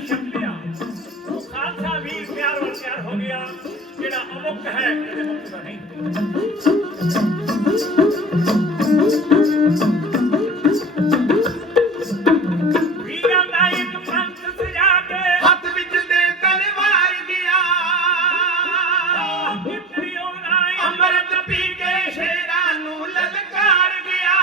ਸ਼ਬਦ ਆ ਉਹ ਖਾਲਸਾ ਵੀਰ ਪਿਆਰ ਵੱਲ ਤਿਆਰ ਹੋ ਗਿਆ ਜਿਹੜਾ ਅਮੁਕਤ ਹੈ ਇਹਦੇ ਮੁਕਤ ਦਾ ਨਹੀਂ ਵੀਰਾਂ ਦਾ ਇੱਕ ਪੰਥ ਸਜਾ ਕੇ ਹੱਥ ਵਿੱਚ ਦੇ ਤਲਵਾਰ ਗਿਆ ਕਿਤਰੀਓ ਨਾਈ ਅੰਮ੍ਰਿਤ ਪੀ ਕੇ ਸ਼ੇਰਾਂ ਨੂੰ ਲਲਕਾਰ ਗਿਆ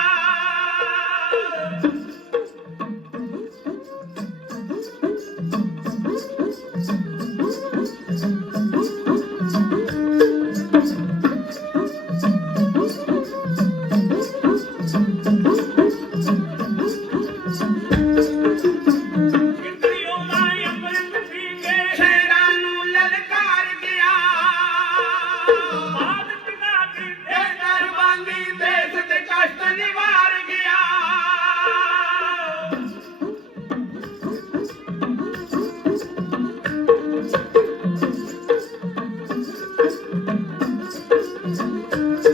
ਕਿਤਰੀਓ ਨਾਈ ਅੰਮ੍ਰਿਤ ਪੀ ਕੇ ਸ਼ੇਰਾਂ ਨੂੰ ਲਲਕਾਰ ਗਿਆ ਮਾਤ ਪਿਤਾ ਦੀ ਤੇ ਦਰਬਾਨੀ ਦੇਸ਼ ਦੇ ਕਸ਼ਟ ਨਿਵਾਰ ਗਿਆ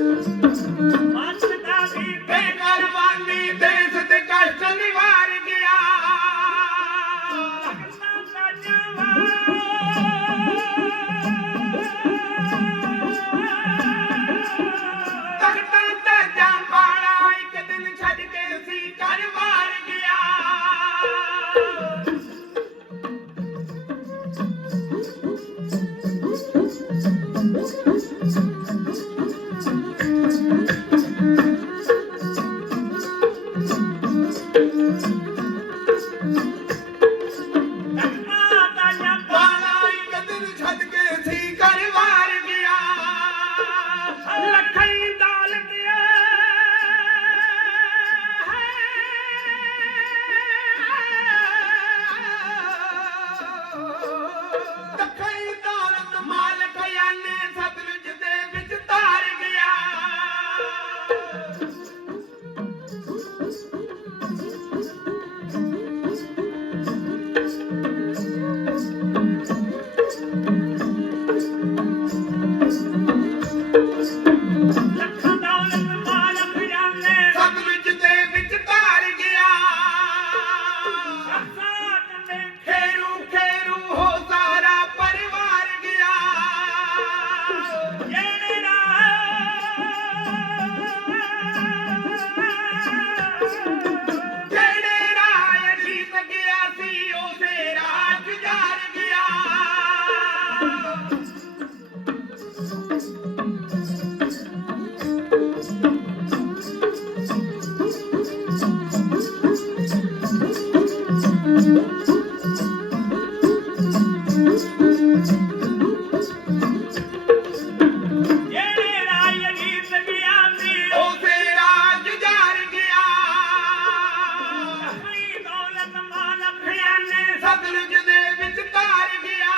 ਮਾਤ ਪਿਤਾ ਦੀ ਤੇ ਦਰਬਾਨੀ ਦੇਸ਼ ਦੇ ਕਸ਼ਟ ਨਿਵਾਰ ਗਿਆ ਭਗਤਾਂ ਦਾ ਜਵਾਨ ਤਖਤਾਂ ਤੇ ਜੰਪਾਲਾ ਇੱਕ ਦਿਨ ਛੱਡ ਕੇ ਸੀ ਘਰ ਵਾਰ ਗਿਆ ਭਗਤਾਂ ਦਾ ਜਵਾਨ ਪਾਲਾ ਇੱਕ ਦਿਨ ਛੱਡ ਕੇ ਸੀ ਘਰ ਵਾਰ ਗਿਆ ਲੱਖਾਂ ਦੌਲਤ ਤਖਈ ਦੌਲਤ ਮਾਲਕ ਯਾਨੇ ਸਤਲੁਜ ਦੇ ਵਿੱਚ ਤਾਰ ਗਿਆ ਲੱਖਾਂ ਦੌਲਤ ਮਾਲਕ ਜਾਨੇ ਸਤਲੁਜ ਦੇ ਵਿੱਚ ਤਾਰ ਗਿਆ ਸਾਥ ਨੇ ਖੇਰੂ ਖੇਰੂ ਹੋ ਸਾਰਾ ਪਰਿਵਾਰ ਗਿਆ ਜਿਹੜੇ ਜਿਹੜੇ ਰਾਹ ਜੀਤ ਗਿਆ ਸੀ ਉਸੇ ਰਾਹ ਗੁਜ਼ਾਰ ਗਿਆ ਜਿਹੜੇ ਰਾਜ ਜੀਤ ਗਿਆ ਸੀ ਉਸੇ ਰਾਹ ਗੁਜ਼ਾਰ ਗਿਆ ਲੱਖਾਂ ਦੌਲਤ ਮਾਲਕ ਜਾਨੇ ਸਤਲੁਜ ਦੇ ਵਿੱਚ ਤਾਰ ਗਿਆ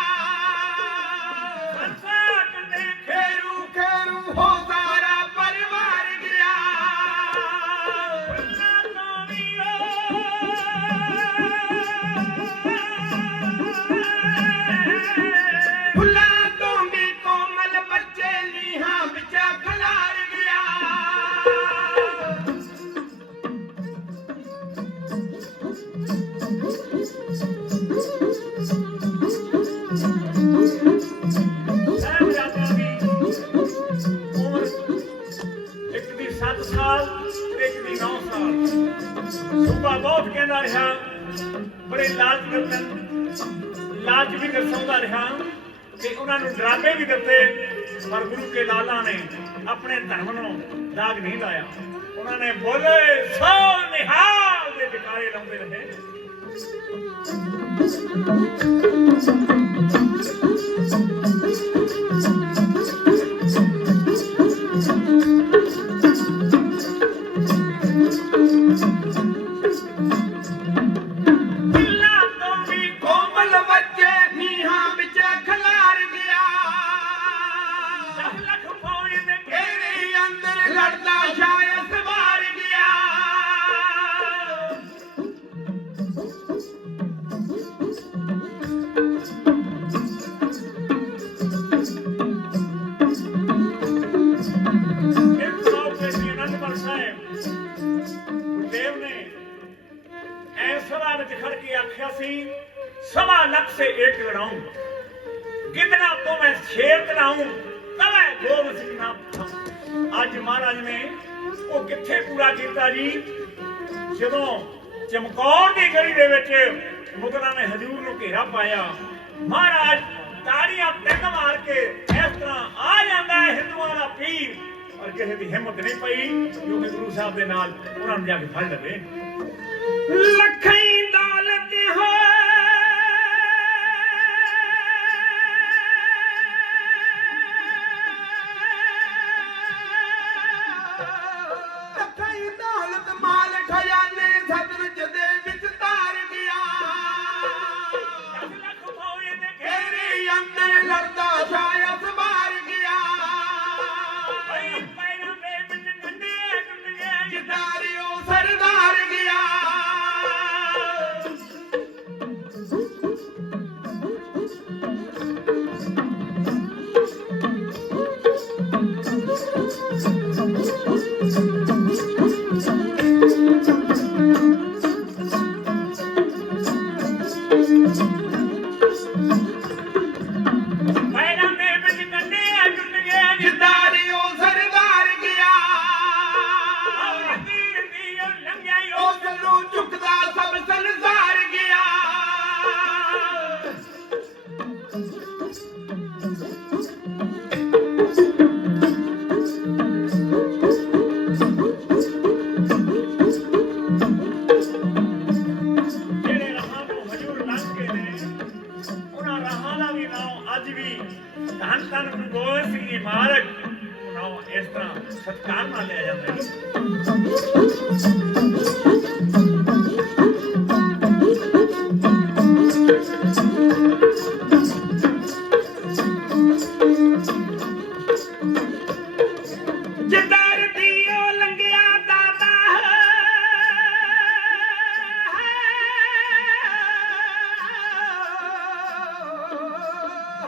ਸਾਥ ਨੇ ਖੇਰੂ ਖੇਰੂ ਹੋ ਸਾਰਾ ਪਰਿਵਾਰ ਗਿਆ ਫੁੱਲਾਂ ਤੋਂ ਵੀ ਫੁੱਲਾਂ ਤੋਂ ਵੀ ਕੋਮਲ ਬੱਚੇ ਲੀਹਾਂ ਵਿੱਚ ਖਲਾਰ ਗਿਆ ਸਾਹਿਬਜ਼ਾਦਿਆਂ ਦੀ ਉਮਰ ਇੱਕ ਦੀ 7 ਸਾਲ ਤੇ ਇੱਕ ਦੀ 9 ਸਾਲ ਸੂਬਾ ਬਹੁਤ ਕਹਿੰਦਾ ਰਿਹਾ ਬੜੇ ਲਾਲਚ ਵੀ ਦਰਸਾਉਂਦਾ ਰਿਹਾ ਤੇ ਉਹਨਾਂ ਨੂੰ ਡਰਾਵੇ ਵੀ ਦਿੱਤੇ ਪਰ ਗੁਰੂ ਕੇ ਲਾਲਾ ਨੇ ਆਪਣੇ ਧਰਮ ਨੂੰ ਦਾਗ ਨਹੀਂ ਲਾਇਆ ਉਹਨਾਂ ਨੇ ਬੋਲੇ ਸੋ ਨਿਹਾਲ ਦੇ ਜਕਾਰੇ ਲਾਉਂਦੇ ਰਹੇ ਫੁੱਲਾਂ ਤੋਂ ਵੀ ਕੋਮਲ ਬੱਚੇ ਨੀਹਾਂ ਵਿੱਚ ਖਲਾਰ ਗਿਆ ਲੱਖ ਫੌਜ ਦੇ ਤੇਰੇ ਅੰਦਰ ਲੜਦਾ ਸ਼ਾਇਦ ਸਵਾਰ ਗਿਆ सवा लख से एक लड़ाऊं, कितना तो मैं शेर तड़ाऊं, तब गोब सिंह ना पूछां। आज महाराज ने वो किथे पूरा किया जी, जदों चमकौर की गली दे विच मुगलों ने हजूर नूं घेरा पाया, महाराज ताड़ियां तिन मार के इस तरह आ जाता है हिंदुओं का पीर, पर किसी की हिम्मत नहीं पई क्योंकि गुरु साहब के नाल उन्होंने जाके फड़ लवे। लखई दौलत हो लखई दौलत माल खजाने सतलुज दे विच तार गया, तेरे अंदर लड़दा शाया सवार गया, जिदारियों सरदार गया। सत्कार मान लिया जाता है। जिधर दियो लंघिया दादा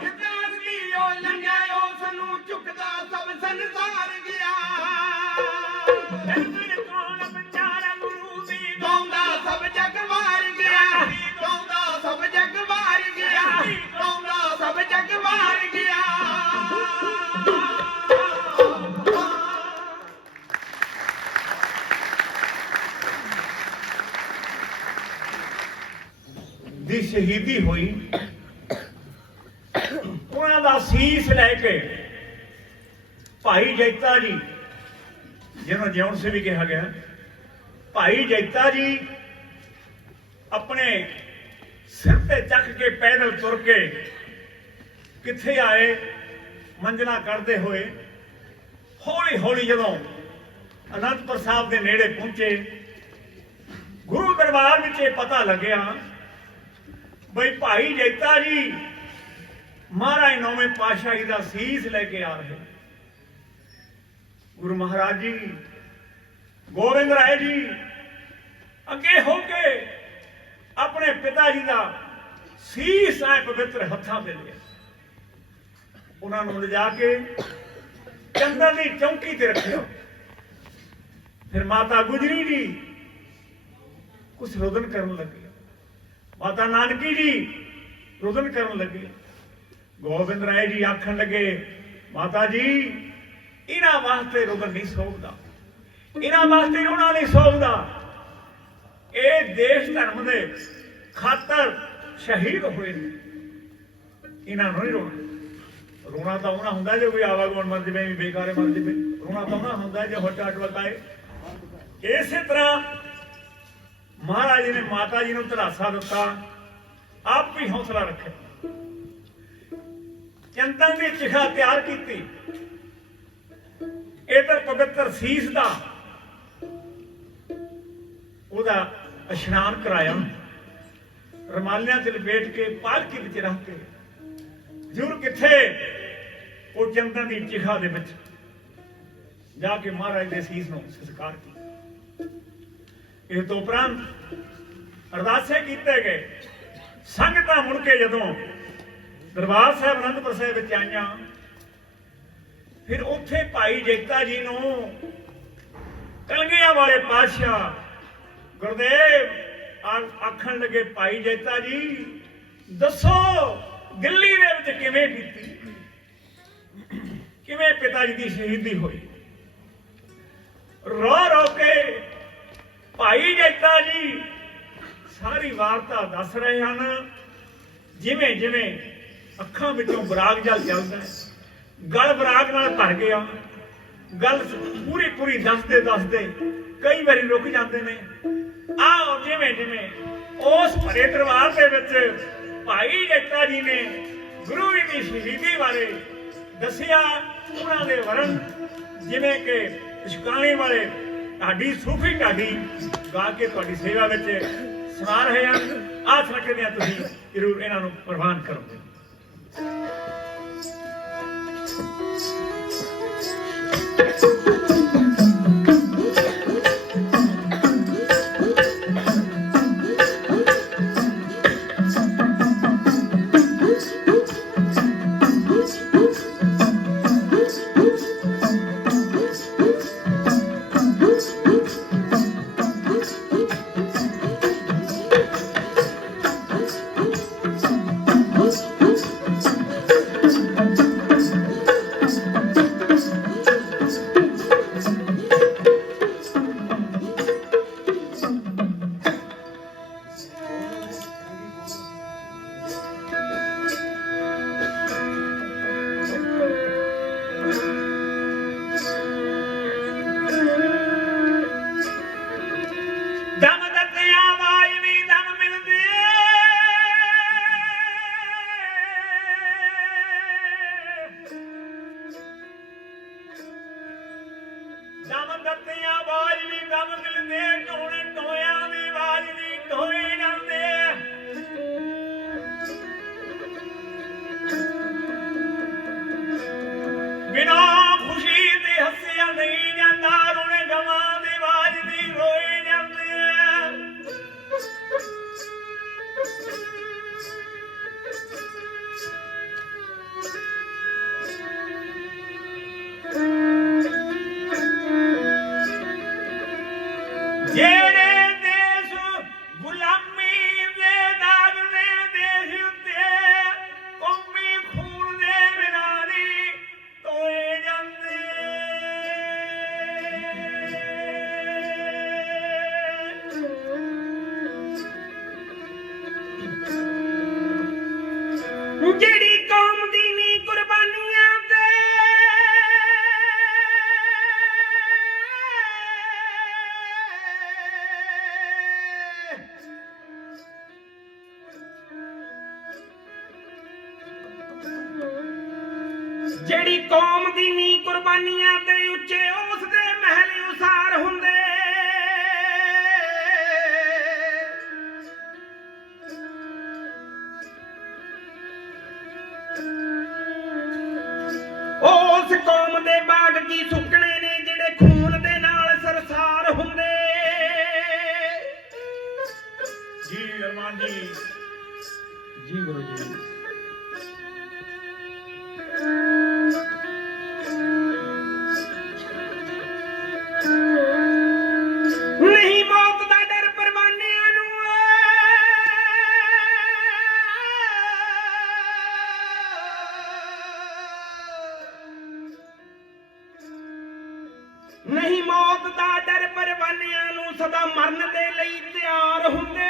जिधर दियो लंघिया उसनू चुकदा सब संसार गया, कौन बेचारा गुरु दी गौंदा सब जग मार गया, गौंदा सब जग मार गया, गौंदा सब जग मार गया। दी शहीदी हुई, उन्हां दा सीस लैके भाई जैता जी, जिन्होंने जिउण से भी कहा गया, भाई जैता जी अपने सिर पे चक के पैदल तुर के किथे आए, मंजिला करते हुए हौली हौली जदों अनंदपुर साहब के नेड़े पहुंचे, गुरु दरबार में ये पता लग्या बई भाई जैता जी महाराज नौवें पातशाही का सीस लेके आ रहे। गुरु महाराज जी गोविंद राय जी अगे होके अपने पिता जी का सीस आए पवित्र हथां ते लिया, उन्होंने ले जाके चंदन की चौकी ते रखिया। फिर माता गुजरी जी कुछ रुदन करन लगे, माता नानकी जी रुदन करन लगे। गोविंद राय जी आखन लगे, माता जी इन्हां वास्ते रुदन नहीं सौंपदा, इन्हां वास्ते रोना नहीं सौंपदा, ये देश धर्म दे खातर शहीद हुए ने, इन्हां नूं नहीं रोना। रोना तो उन्हां हुंदा जो कोई आवागमन मर जाए, बेकारे मर जाए, रोना तो उन्हां हुंदा जो हट हट वकाए। इसे तरह महाराज जी ने माता जी नूं धरासा दिता, आप भी हौसला रखे, चंदन की चिखा तैयार की, इधर पवित्र सीस का उहदा इशनान कराया, रमालियां च लपेट के पालकी विच रख के जरूर किथे वो चंदन की चिखा दे विच जाके महाराज के सीस नूं संस्कार किया। इस तो उपरंत अरदासे कीते गए, संगतां मुड़ के जदों दरबार साहब आनंदपुर साहिब विच आईयां, फिर उत्थे भाई जैता जी नूं कलगियां वाले पातशाह गुरदेव आखण लगे, भाई जैता जी ਦੱਸੋ ਦਿੱਲੀ ਦੇ ਵਿੱਚ ਕਿਵੇਂ ਬੀਤੀ, ਕਿਵੇਂ ਪਿਤਾ ਜੀ ਦੀ ਸ਼ਹੀਦੀ ਹੋਈ। ਰੋ ਰੋ ਕੇ ਭਾਈ ਜੈਤਾ ਜੀ ਸਾਰੀ ਵਾਰਤਾ ਦੱਸ ਰਹੇ ਹਨ। ਜਿਵੇਂ ਜਿਵੇਂ ਅੱਖਾਂ ਵਿੱਚੋਂ ਬਰਾਗ ਜਲ ਚੱਲਦਾ ਹੈ, ਗਲ ਬਰਾਗ ਨਾਲ ਭਰ ਗਿਆ। ਗੱਲ ਪੂਰੀ ਪੂਰੀ ਦੱਸਦੇ ਕਈ ਵਾਰੀ ਰੁਕ ਜਾਂਦੇ ਨੇ। ਆਓ ਜਿਵੇਂ ਜਿਵੇਂ ਉਸ ਭਰੇ ਦਰਬਾਰ ਦੇ ਵਿੱਚ ਭਾਈ ਜੈਤਾ ਜੀ ਨੇ ਗੁਰੂ ਜੀ ਦੀ ਸ਼ਹੀਦੀ ਬਾਰੇ ਦੱਸਿਆ। ਉਹਨਾਂ ਦੇ ਵਰਨ ਜਿਵੇਂ ਕਿ ਇਸ਼ਕਾਨੀ ਵਾਲੇ ਢਾਡੀ ਸੂਫੀ ਢਾਡੀ ਗਾ ਕੇ ਤੁਹਾਡੀ ਸੇਵਾ ਵਿੱਚ ਸੁਣਾ ਰਹੇ ਹਨ। ਆਸ ਰੱਖਦੇ ਹਾਂ ਤੁਸੀਂ ਜ਼ਰੂਰ ਇਹਨਾਂ ਨੂੰ ਪ੍ਰਵਾਨ ਕਰੋਗੇ। ਦਮ ਦਿੱਤਿਆਂ ਆਵਾਜ਼ ਵੀ ਦਮ ਮਿਲਦੇ, ਦਮ ਦਿੱਤਿਆਂ ਆਵਾਜ਼ ਵੀ ਦਮ ਮਿਲਦੇ, ਟੋਣੇ ਟੋਇਆਂ ਦੀ ਆਵਾਜ਼ ਵੀ ਟੋਏ ਜਾਂਦੇ। ਬਿਨਾਂ ਖੁਸ਼ੀ ਦੇ ਹੱਸਿਆ ਨਹੀਂ ਜਾਂਦਾ, ਰੋਣੇ ਗਵਾਂ ਦੀ ਆਵਾਜ਼ ਵੀ ਰੋਏ ਜਾਂਦੇ। ਜਿਹੜੇ ਦੇਸ਼ ਗੁਲਾਮੀ ਦੇ ਦਾਗ ਨੇ ਦੇਸ਼ ਉੱਤੇ ਕੌਮੀ ਖੂਨ ਦੇ ਬਿਨਾਂ ਨਹੀਂ ਧੋਏ ਜਾਂਦੇ। ਜਿਹੜੀ ਕੌਮ ਦੀ ਨੀ ਕੁਰਬਾਨੀਆਂ ਤੇ ਜਿਹੜੀ ਕੌਮ ਦੀ ਨੀ ਕੁਰਬਾਨੀਆਂ ਤੇ ਉੱਚੇ ਉਸ ਦੇ ਮਹਿਲ ਉਸਾਰ ਹੁੰਦੇ। ਉਸ ਕੌਮ ਦੇ ਬਾਗ ਕੀ ਸੁੱਕਣੇ ਨੇ ਜਿਹੜੇ ਖੂਨ ਦੇ ਨਾਲ ਸਰਸਾਰ ਹੁੰਦੇ। ਜੀ ਅਰਮਾਨ ਜੀ, ਜੀ ਗੁਰੂ ਜੀ। ਨਹੀਂ ਮੌਤ ਦਾ ਡਰ ਪਰਵਾਨਿਆਂ ਨੂੰ, ਨਹੀਂ ਮੌਤ ਦਾ ਡਰ ਪਰਵਾਨਿਆਂ ਨੂੰ, ਸਦਾ ਮਰਨ ਦੇ ਲਈ ਤਿਆਰ ਹੁੰਦੇ।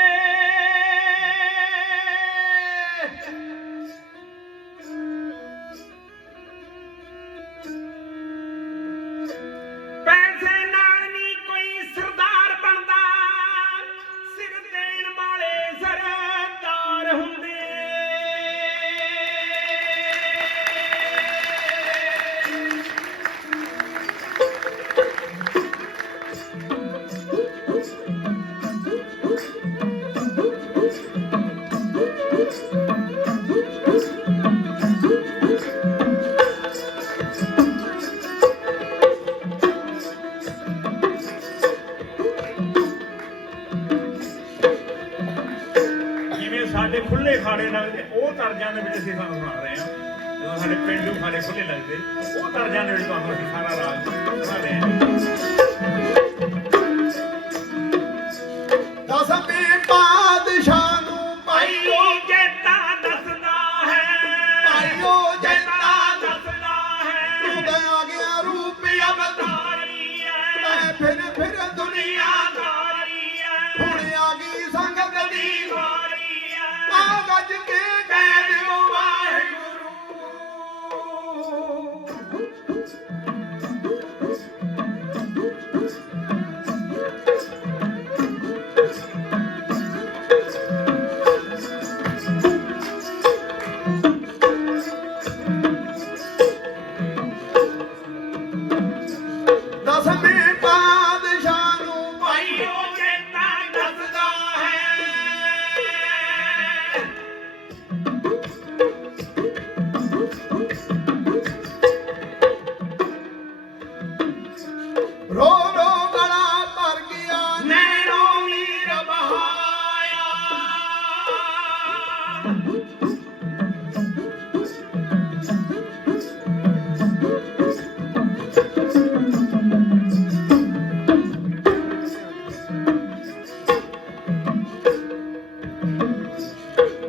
ਪੈਸੇ ਨਾਲ ਨਹੀਂ ਕੋਈ ਸਰਦਾਰ ਬਣਦਾ, ਸਿਰ ਦੇਣ ਵਾਲੇ ਸਰਦਾਰ ਹੁੰਦੇ। ਸਾਡੇ ਖੁੱਲੇ ਖਾੜੇ ਲੱਗਦੇ, ਉਹ ਤਰਜਾਂ ਦੇ ਵਿੱਚ ਅਸੀਂ ਤੁਹਾਨੂੰ ਸੁਣਾ ਰਹੇ ਹਾਂ। ਜਦੋਂ ਸਾਡੇ ਪਿੰਡੂ ਖਾੜੇ ਖੁੱਲੇ ਲੱਗਦੇ, ਉਹ ਤਰਜਾਂ ਦੇ ਵਿੱਚ ਤੁਹਾਨੂੰ ਅਸੀਂ ਸਾਰਾ ਰਾਜ ਸੁਣਾ ਰਹੇ ਹਾਂ। ਦਸਵੇਂ ਪਾਤਸ਼ਾਹ ਨੂੰ ਭਾਈ ਜੈਤਾ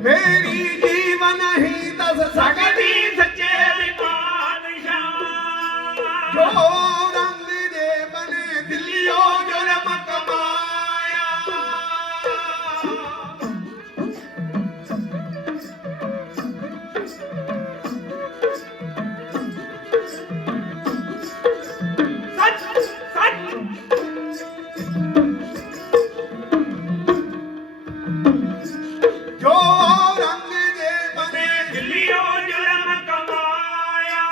ਮੇਰੀ ਜੀਵਨ ਹੀ ਦੱਸ ਸਕਦੀ ਸੱਚੇ ਪਾਤਸ਼ਾਹ ਜੋ ਰੰਗ ਦੇ ਬਨੇ ਦਿੱਲੀਓ ਜੁਲਮ ਕਮਾਇਆ ਸੱਚ ਸੱਚ ਜੋ ਰੰਗ ਦੇ ਬਨੇ ਦਿੱਲੀਓ ਜੁਲਮ ਕਮਾਇਆ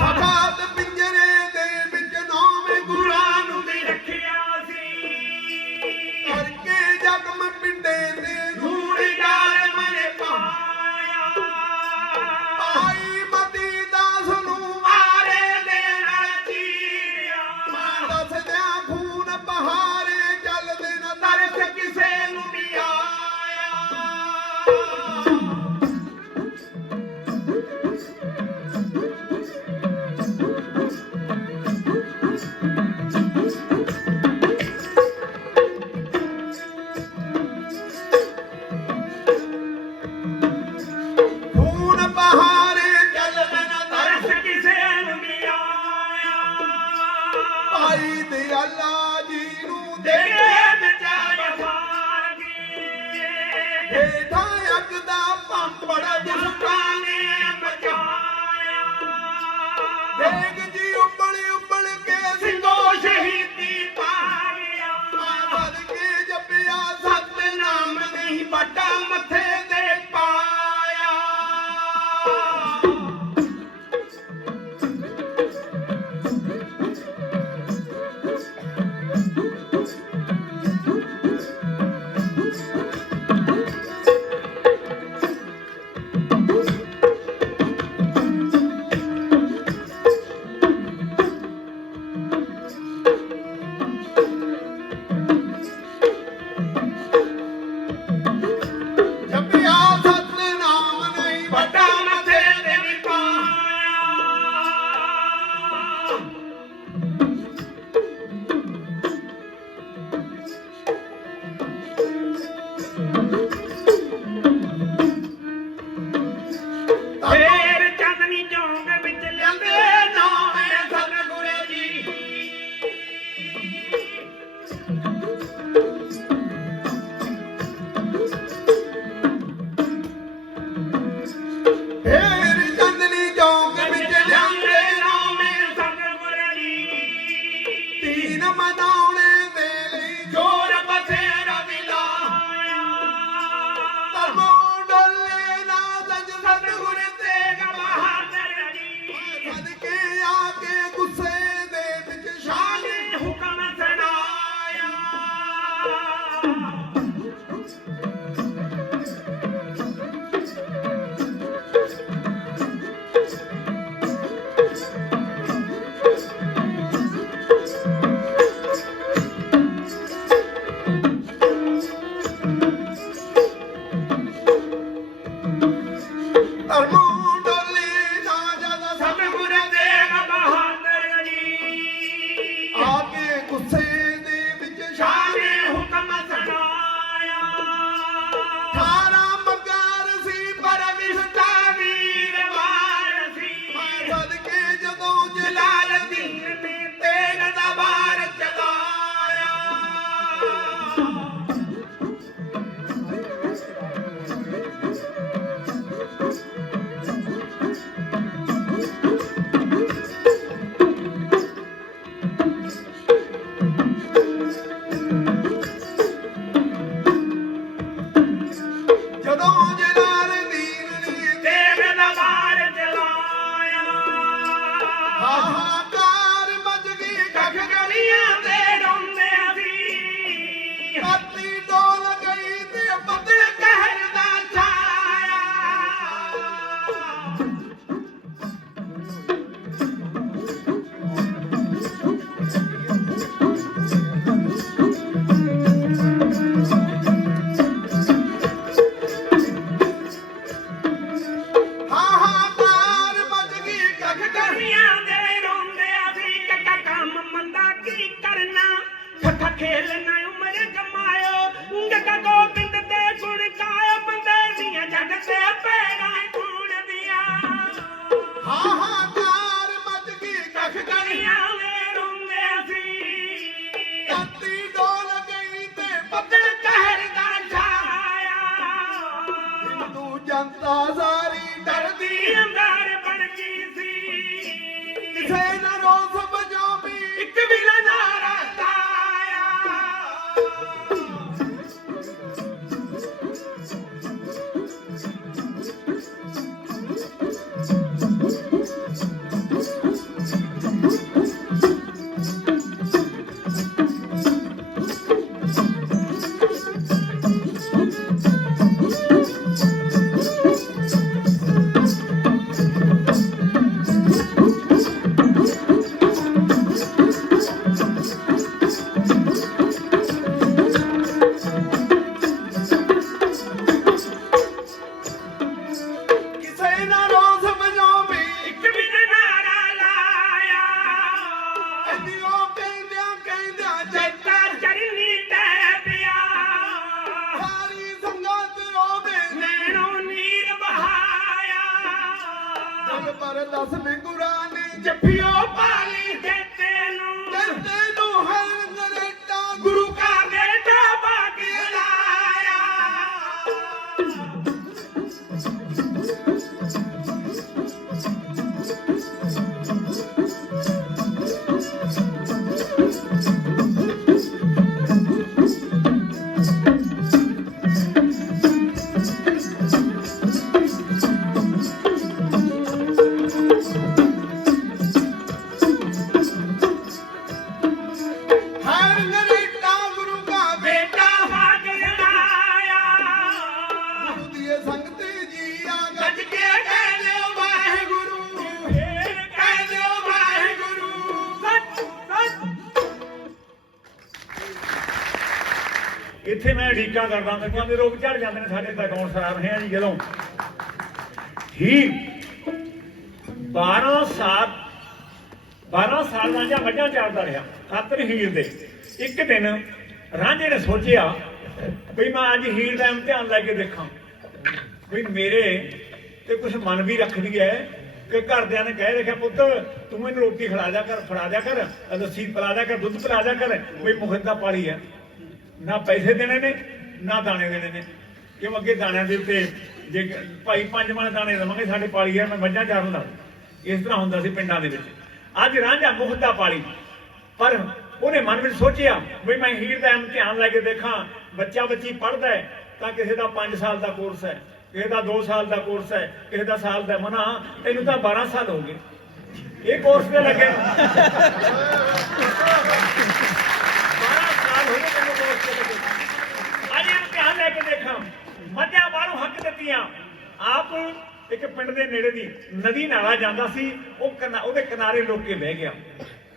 ਸਖਾਤ ਪਿੰਜਰੇ ਦੇ ਵਿੱਚ ਨੌਵੇਂ ਗੁਰਾਂ ਨੂੰ ਵੀ ਰੱਖਿਆ ਸੀ ਕਰਕੇ ਜ਼ਖਮ ਪਿੰਡੇ ਤੇ ਧੂੜ ਜਾਲ ਮਨੇ ਪਾਇਆ ਆਈ ਮਤੀ ਦਾਸ ਨੂੰ ਮਾਰੇ ਦੇ ਨਾਲ ਚੀਰਿਆ ਦੱਸਦਿਆਂ ਖੂਨ ਬਹਾਰੇ ਚੱਲਦੇ ਨਾ ਤਰਸ ਕਿਸੇ ਨੂੰ ਵੀ ਆਇਆ ਖੂਨ ਬਹਾਰੇ ਚੱਲਦੇ ਨਾ ਤਰਸ ਤਰਸ ਕਿਸੇ ਨੂੰ ਵੀ ਆਇਆ ਭਾਈ ਦਿਆਲਾ ਜੀ ਨੂੰ ਦੇਖੇ ਦੇਖੇ ਵਿਚਾਰ ਫਾਰ ਗਏ ਹੇਠਾਂ ਅੱਗ ਦਾ ਪੰਪੜ ਦੁਸ਼ਮਣਾਂ ਨੇ ਬਚਾਇਆ ਦੇਗ ਜੀ ਉੱਬਲ ਉੱਬਲ ਕੇ ਸਿੰਘੋ ਸ਼ਹੀਦੀ ਪਾ ਗਿਆ ਵੱਧ ਕੇ ਜਪਿਆ ਸਤਨਾਮ ਨਹੀਂ ਵੱਡਾ ਮੱਥੇ ਤੇ ਪਾਇਆ ਜਪਿਆ ਸਤਨਾਮ ਨਹੀਂ ਵੱਡਾ ਮੱਥੇ ਤੇ ਵੀ ਪਾਇਆ 10 ਬਿੰਗੁਰਾਂ ਨੇ ਜੱਫੀਓ ਪਾਲੀ ਦਿੱਤੇ ਨੂੰ ਕਹਿੰਦੇ ਨੂੰ ਹਰ ਨਰੇਟਾ ਗੁਰੂ ਕਾ ਬੇਟਾ ਬਾਗ ਲਾਇਆ ਹਰ ਨਰੇਟਾ ਗੁਰੂ ਕਾ ਬੇਟਾ ਬਾਗ ਲਾਇਆ ਗੁਰੂ ਦੀ ਸੰਗਤ ਜੀ ਆ ਗੱਜ ਕੇ ਕਹਿ ਦਿਓ ਵਾਹਿਗੁਰੂ ਕਹਿ ਦਿਓ ਵਾਹਿਗੁਰੂ ਇੱਥੇ ਮੈਂ ਢੀਕਾਂ ਕਰਦਾ ਬੱਚਿਆਂ ਦੇ ਰੋਗ ਝੜ ਜਾਂਦੇ ਨੇ ਸਾਡੇ ਤਾਂ ਅਕਾਊਂਟ ਖਰਾਬ ਹੈ ਜੀ ਜਦੋਂ ਹੀ 12 ਸਾਲ ਰਾਂਝਾ ਮੱਝਾਂ ਚਾਰਦਾ ਰਿਹਾ ਖਾਤਰ ਹੀਰ ਦੇ ਇੱਕ ਦਿਨ ਰਾਂਝੇ ਨੇ ਸੋਚਿਆ ਵੀ ਮੈਂ ਅੱਜ ਹੀਰ ਦਾ ਇਮਤਿਹਾਨ ਲੈ ਕੇ ਦੇਖਾਂ ਵੀ ਮੇਰੇ ਤੇ ਕੁਝ ਮਨ ਵੀ ਰੱਖਦੀ ਹੈ ਕਿ ਘਰਦਿਆਂ ਨੇ ਕਹਿ ਰੱਖਿਆ ਪੁੱਤ ਤੂੰ ਮੈਨੂੰ ਰੋਟੀ ਖਿਲਾ ਦਿਆ ਕਰ ਫੜਾ ਦਿਆ ਕਰ ਲੱਸੀ ਪਿਲਾ ਦਿਆ ਕਰ ਦੁੱਧ ਪਿਲਾ ਦਿਆ ਕਰ ਵੀ ਮੁਖਤ ਦਾ ਪਾਲੀ ਹੈ ਨਾ ਪੈਸੇ ਦੇਣੇ ਨੇ ਨਾ ਦਾਣੇ ਦੇਣੇ ਨੇ ਕਿਉਂ ਅੱਗੇ ਦਾਣਿਆਂ ਦੇ ਉੱਤੇ ਜੇ ਭਾਈ 5 ਮਣ ਦਾਣੇ ਦੇਵਾਂਗੇ ਸਾਡੇ ਪਾਲੀ ਹੈ ਮੈਂ ਮੱਝਾਂ ਚਾਰਨ ਲਾ ਇਸ ਤਰ੍ਹਾਂ ਹੁੰਦਾ ਸੀ ਪਿੰਡਾਂ ਦੇ ਵਿੱਚ ਅੱਜ ਰਾਂਝਾ ਮੁਖਤ ਦਾ ਪਾਲੀ ਪਰ ਉਹਨੇ ਮਨ ਵਿੱਚ ਸੋਚਿਆ ਵੀ ਮੈਂ ਹੀਰ ਦਾ ਇਮਤਿਹਾਨ ਲੈ ਕੇ ਦੇਖਾਂ ਬੱਚਾ ਬੱਚੀ ਪੜ੍ਹਦਾ ਹੈ ਤਾਂ ਕਿਸੇ ਦਾ 5 ਸਾਲ ਦਾ ਕੋਰਸ ਹੈ ਕਿਸੇ ਦਾ 2 ਸਾਲ ਦਾ ਕੋਰਸ ਹੈ ਕਿਸੇ ਦਾ ਸਾਲ ਦਾ ਮਨਾ ਤੈਨੂੰ ਤਾਂ 12 ਸਾਲ ਹੋ ਗਏ ਇਹ ਕੋਰਸ ਤੇ ਲੱਗੇ 12 ਸਾਲ ਹੋ ਗਏ ਤੈਨੂੰ ਕੋਰਸ ਤੇ ਲੱਗੇ ਅੱਜ ਇਮਤਿਹਾਨ ਲੈ ਕੇ ਦੇਖਾਂ ਮੱਝਾਂ ਬਾਹਰੋਂ ਹੱਕ ਦਿੱਤੀਆਂ ਆਪ ਇੱਕ ਪਿੰਡ ਦੇ ਨੇੜੇ ਦੀ ਨਦੀ ਨਾਲਾ ਜਾਂਦਾ ਸੀ ਉਹਦੇ ਕਿਨਾਰੇ ਲੋਕ ਕੇ ਬਹਿ ਗਿਆ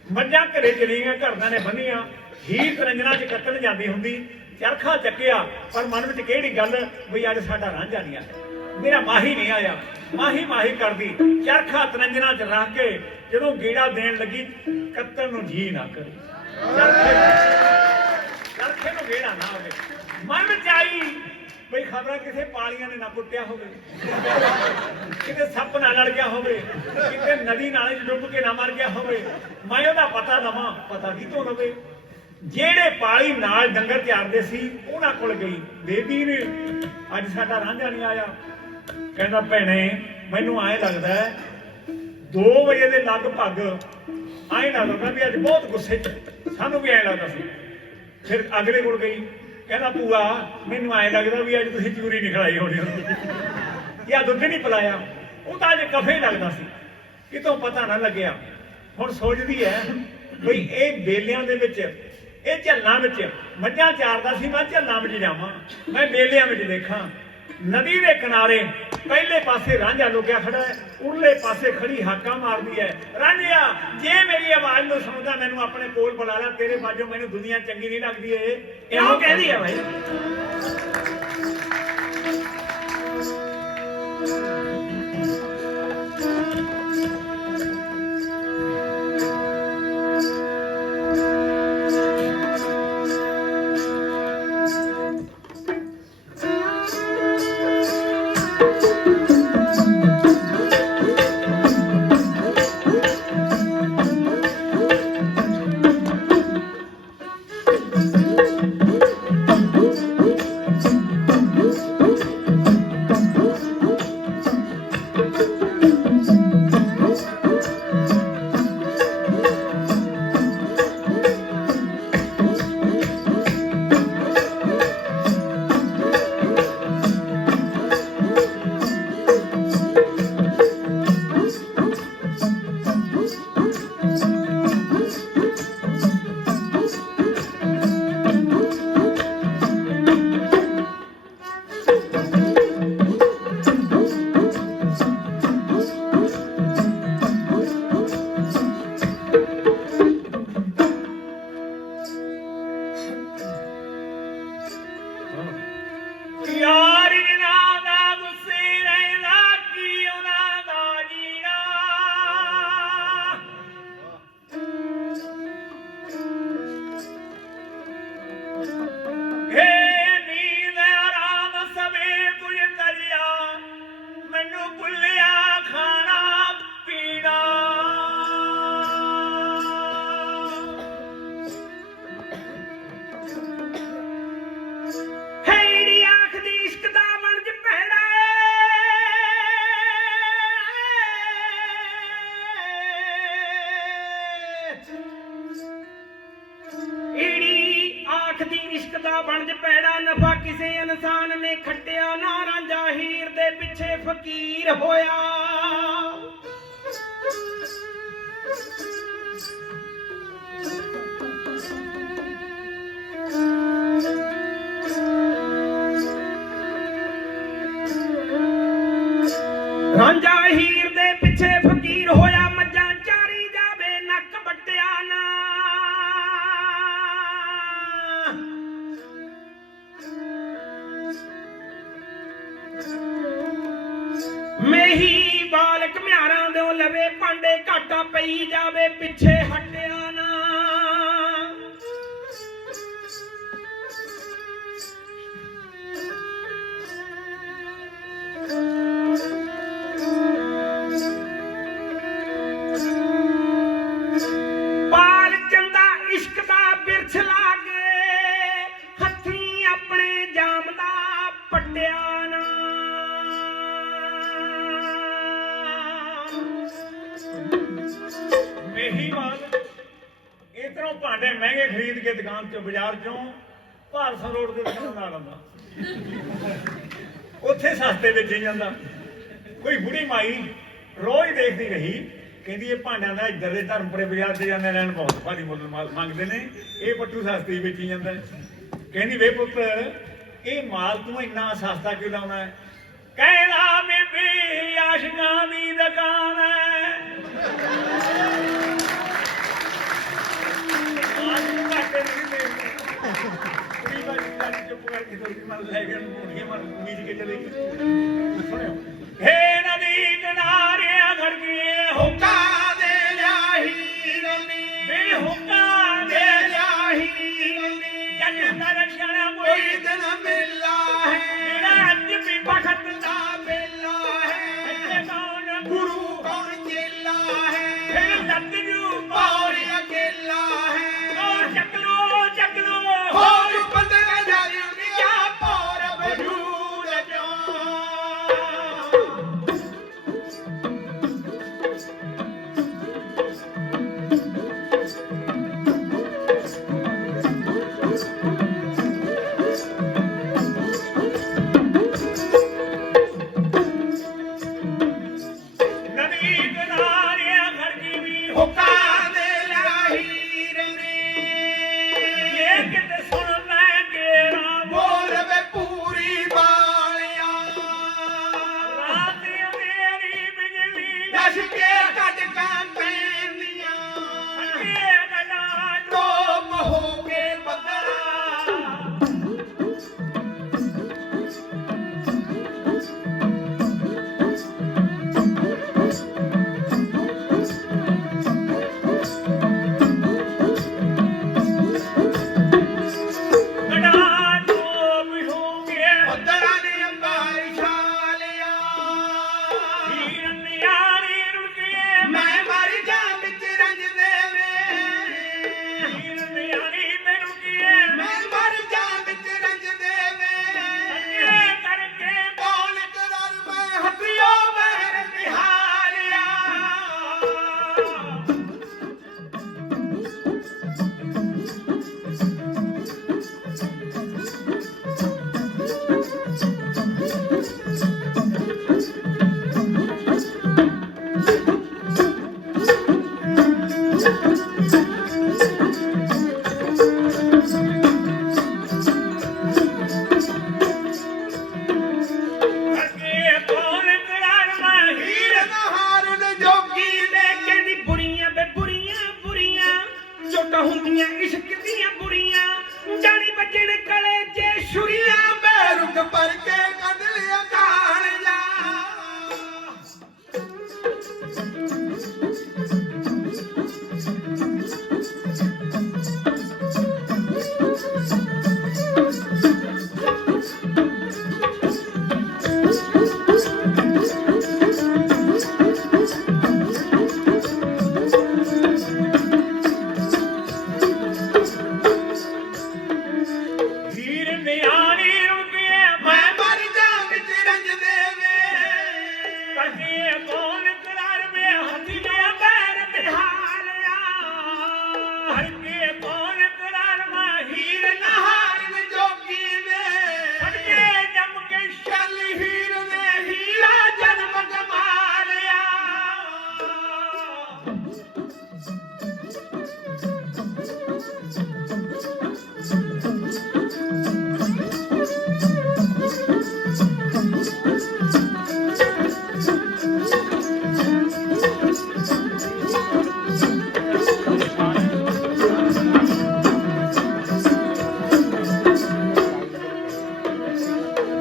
ਮੱਝਾਂ ਘਰੇ ਚਲੀਆਂ ਘਰਦਿਆਂ ਨੇ ਬੰਨੀਆਂ ਹੀਰ ਤਰੰਜਣਾ ਚ ਕੱਤਣ ਜਾਂਦੀ ਹੁੰਦੀ ਚਰਖਾ ਚੱਕਿਆ ਪਰ ਮਨ ਵਿੱਚ ਕਿਹੜੀ ਗੱਲ ਵੀ ਅੱਜ ਸਾਡਾ ਰਾਂਝਾ ਨਹੀਂ ਆਇਆ ਮੇਰਾ ਮਾਹੀ ਨਹੀਂ ਆਇਆ ਮਾਹੀ ਕਰਦੀ ਚਰਖਾ ਤਰੰਜਣਾ ਚ ਰੱਖ ਕੇ ਜਦੋਂ ਗੇੜਾ ਦੇਣ ਲੱਗੀ ਕੱਤਣ ਨੂੰ ਜੀ ਨਾ ਕਰੇ ਚਰਖੇ ਨੂੰ ਗੇੜਾ ਨਾ ਆਵੇ ਮਨ ਵਿੱਚ ਆਈ ਬਈ ਖਬਰਾਂ ਕਿਸੇ ਪਾਲੀਆਂ ਨੇ ਨਾ ਕੁੱਟਿਆ ਹੋਵੇ ਕਿਤੇ ਸੱਪ ਨਾ ਲੜ ਗਿਆ ਹੋਵੇ ਕਿਤੇ ਨਦੀ ਨਾਲੇ 'ਚ ਡੁੱਬ ਕੇ ਨਾ ਮਰ ਗਿਆ ਹੋਵੇ ਮੈਂ ਉਹਦਾ ਪਤਾ ਲਵਾਂ ਪਤਾ ਕਿਤੋਂ ਲਵੇ ਜਿਹੜੇ ਪਾਲੀ ਨਾਲ ਡੰਗਰ ਤਿਆਰਦੇ ਸੀ ਉਹਨਾਂ ਕੋਲ ਗਈ ਬੇਬੀ ਨੇ ਅੱਜ ਸਾਡਾ ਰਾਂਝਾ ਨਹੀਂ ਆਇਆ ਕਹਿੰਦਾ ਭੈਣੇ ਮੈਨੂੰ ਐਂ ਲੱਗਦਾ 2 ਵਜੇ ਦੇ ਲਗਭਗ ਐਂ ਲੱਗਦਾ ਵੀ ਅੱਜ ਬਹੁਤ ਗੁੱਸੇ 'ਚ ਸਾਨੂੰ ਵੀ ਐਂ ਲੱਗਦਾ ਸੀ ਫਿਰ ਅਗਲੇ ਕੋਲ ਗਈ ਕਹਿੰਦਾ ਭੂਆ ਮੈਨੂੰ ਐਂ ਲੱਗਦਾ ਵੀ ਅੱਜ ਤੁਸੀਂ ਚੂਰੀ ਨਹੀਂ ਖਿਲਾਈ ਹੋਣੀ ਜਾਂ ਦੁੱਧ ਨਹੀਂ ਪਿਲਾਇਆ ਉਹ ਤਾਂ ਅੱਜ ਕਫੇ ਲੱਗਦਾ ਸੀ ਕਿਤੋਂ ਪਤਾ ਨਾ ਲੱਗਿਆ ਹੁਣ ਸੋਚਦੀ ਹੈ ਬਈ ਇਹ ਬੇਲਿਆਂ ਦੇ ਵਿੱਚ ਇਹ ਝੱਲਾਂ ਵਿੱਚ ਮੱਝਾਂ ਚਾਰਦਾ ਸੀ ਮੈਂ ਝੱਲਾਂ ਵਿੱਚ ਜਾਵਾਂ ਮੈਂ ਬੇਲਿਆਂ ਵਿੱਚ ਦੇਖਾਂ ਨਦੀ ਦੇ ਕਿਨਾਰੇ ਪਹਿਲੇ ਪਾਸੇ ਰਾਂਝਾ ਲੁਕਿਆ ਖੜਾ ਹੈ ਉਰਲੇ ਪਾਸੇ ਖੜੀ ਹਾਕਾਂ ਮਾਰਦੀ ਹੈ ਰਾਂਝਿਆ ਜੇ ਮੇਰੀ ਆਵਾਜ਼ ਨੂੰ ਸੁਣਦਾ ਮੈਨੂੰ ਆਪਣੇ ਕੋਲ ਬੁਲਾ ਲੈ ਤੇਰੇ ਬਾਝੋਂ ਮੈਨੂੰ ਦੁਨੀਆ ਚੰਗੀ ਨਹੀਂ ਲੱਗਦੀ ਇਹੋ ਕਹਿੰਦੀ ਹੈ ਭਾਈ ਮੈਨੂੰ ਭੁੱਲਿਆ ਖਾਣਾ ਪੀਣਾ ਇਨਸਾਨ ਨੇ ਖੱਟਿਆ ਨਾ ਰਾਂਝਾ ਹੀਰ ਦੇ ਪਿੱਛੇ ਫਕੀਰ ਹੋਇਆ। ਰਾਂਝਾ ਹੀਰ ਦੇ ਪਿੱਛੇ ਫਕੀਰ ਹੋਇਆ, ਮੱਝਾਂ ਚਾਰੀ ਜਾਵੇ ਨੱਕ ਵੱਟਿਆ ਨਾ। ਮੇਹੀ ਬਾਲਕ ਮਿਆਰਾਂ ਦੇ ਲਵੇ ਭਾਂਡੇ ਘਾਟਾ ਪਈ ਜਾਵੇ ਪਿੱਛੇ ਹਟਿਆ ਨਾ। ਪਾਲ ਚੰਦਾ ਇਸ਼ਕ ਦਾ ਬਿਰਛ ਲਾ ਕੇ ਹੱਥੀਂ ਆਪਣੇ ਜਾਮ ਦਾ ਪੱਟਿਆ ਨਾ। ਮੇਹੀਵਾਲ ਇਧਰੋਂ ਭਾਂਡੇ ਮਹਿੰਗੇ ਖਰੀਦ ਕੇ ਦੁਕਾਨ ਚੋਂ ਬਾਜ਼ਾਰ ਚੋਂ ਭਾਰਸਾ ਰੋਡ ਤੇ ਦੁਕਾਨ ਆ ਲੰਦਾ, ਉੱਥੇ ਸਸਤੇ ਵੇਚੀ ਜਾਂਦਾ। ਕੋਈ ਬੁੜੀ ਮਾਈ ਰੋਜ਼ ਦੇਖਦੀ ਰਹੀ, ਕਹਿੰਦੀ ਇਹ ਭਾਂਡਿਆਂ ਦਾ ਇੱਧਰ ਦੇ ਧਰਮਪੁਰੇ ਬਾਜ਼ਾਰ 'ਚ ਜਾਂਦੇ ਰਹਿਣ ਬਹੁਤ ਭਾਰੀ ਮੁੱਲ ਮੰਗਦੇ ਨੇ, ਇਹ ਪੱਟੂ ਸਸਤੀ ਵੇਚੀ ਜਾਂਦਾ। ਕਹਿੰਦੀ ਵੇ ਪੁੱਤ ਇਹ ਮਾਲ ਤੂੰ ਇੰਨਾ ਸਸਤਾ ਕਿਉਂ ਲਾਉਣਾ ਹੈ? ਕਹਿੰਦਾ ਬੀਬੀ ਆਸ਼ਕਾਂ ਦੀ ਦੁਕਾਨ ਹੈ। ਚੁੱਪ ਕਰਕੇ ਥੋੜੀ ਮਨ ਲੈ ਕੇ ਮੁੰਡੀਆਂ ਮਨ ਮੀਜ ਕੇ ਚਲੇ ਗਏ। ਸੁਣਿਓ ਹੇ ਨਦੀ ਕਿਨਾਰੇ ਖੜਕੀਏ ਹੁੱਕਾ ਦੇ ਲਿਆ ਹੀਰ ਨੀ, ਵੇ ਹੁੱਕਾ ਦੇ ਲਿਆ ਹੀਰ ਨੀ। ਜੱਟ ਦਾ ਰਸ਼ਣਾ ਕੋਈ ਕੋਈ ਦਿਨ ਮਿਲਾ ਹੈ, ਜਿਹੜਾ ਅੱਜ ਵੀ ਬਖਤ ਦਾ ਵੇਲਾ ਹੈ। ਇੱਥੇ ਕੌਣ ਗੁਰੂ ਕੌਣ ਚੇਲਾ ਹੈ, ਫਿਰ ਲੱਤ ਜੂ ਪੌੜੀ ਅਕੇਲਾ ਹੈ। ਉਹ ਚੱਕ ਲੋ ਹੋਰ ਬੰਦੇ ਨਾ ਜਾਰੀ ਉਨੀਆ ਪੌਰ ਵਜੂਦ ਚੋਂ। ਨਦੀ ਕਿਨਾਰੇ ਖੜਕੀ ਵੀ ਹੁੱਕਾ ਦੇ ਲਿਆ ਹੀਰ ਨੀ, ਇਹ ਕਿਤੇ ਸੁਣ ਲੈ ਗੇੜਾ ਬੋਲ ਵੇ ਪੂਰੀ ਵਾਲਿਆ। ਰਾਤ ਮੇਰੀ ਬਿਜਲੀ ਦਸ ਕੇ ਕਟਕਾਂ ਪੈਂਦੀਆਂ, ਅੱਗੇ ਗਲਾ ਟੋਪ ਹੋ ਕੇ ਬੱਦਲਾ। ਗੜਾ ਡੋਬ ਹੋ ਗਿਆ ਬੱਦਲਾਂ ਨੇ ਅੰਬਾਰ ਛਾਲਿਆ। ਹੀਰ ਨਿਆਰੀ ਰੁਕੀਏ ਮੈਂ ਮਰ ਜਾ ਵਿੱਚ ਰੰਜ ਦੇਵੇ, ਹੀਰ ਨਿਆਰੀ ਮੈਨੂੰ ਕੀਏ ਮੈਂ ਮਰ ਜਾ ਵਿੱਚ ਰੰਜ ਦੇਵੇ। ਅੱਗੇ ਕਰਕੇ ਕੌਣ ਕਰਾਰ ਮੈਂ ਹੱਥਿਓ ਮਹਿਰ ਨਿਹਾਰਿਆ।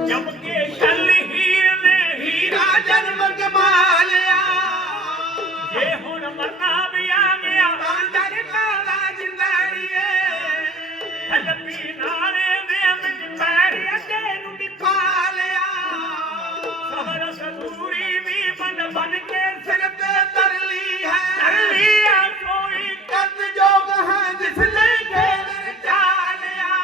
ਜੰਮ ਕੇ ਛਲ ਹੀਰ ਨੇ ਹੀਰਾ ਜਨਮ ਕਮਾ ਲਿਆ ਜੇ ਹੁਣ ਮਰਨਾ ਵੀ ਆ ਗਿਆ ਤਾਂ ਡਰ ਕਾਲਾ ਜਿੰਦਾੜੀਏ ਲੱਭੀ ਨਾਲੇ ਦੇ ਵਿੱਚ ਪੈਰ ਅੱਗੇ ਨੂੰ ਵੀ ਪਾ ਲਿਆ ਸਹਰ ਸਦੂਰੀ ਵੀ ਬਨ ਕੇ ਸਿਰ ਤੇ ਤਰਲੀ ਹੈ ਤਰਲੀ ਆ ਕੋਈ ਕਰਨ ਜੋਗ ਹੈ ਜਿਸ ਨੇ ਖੇਲ ਰਚਾ ਲਿਆ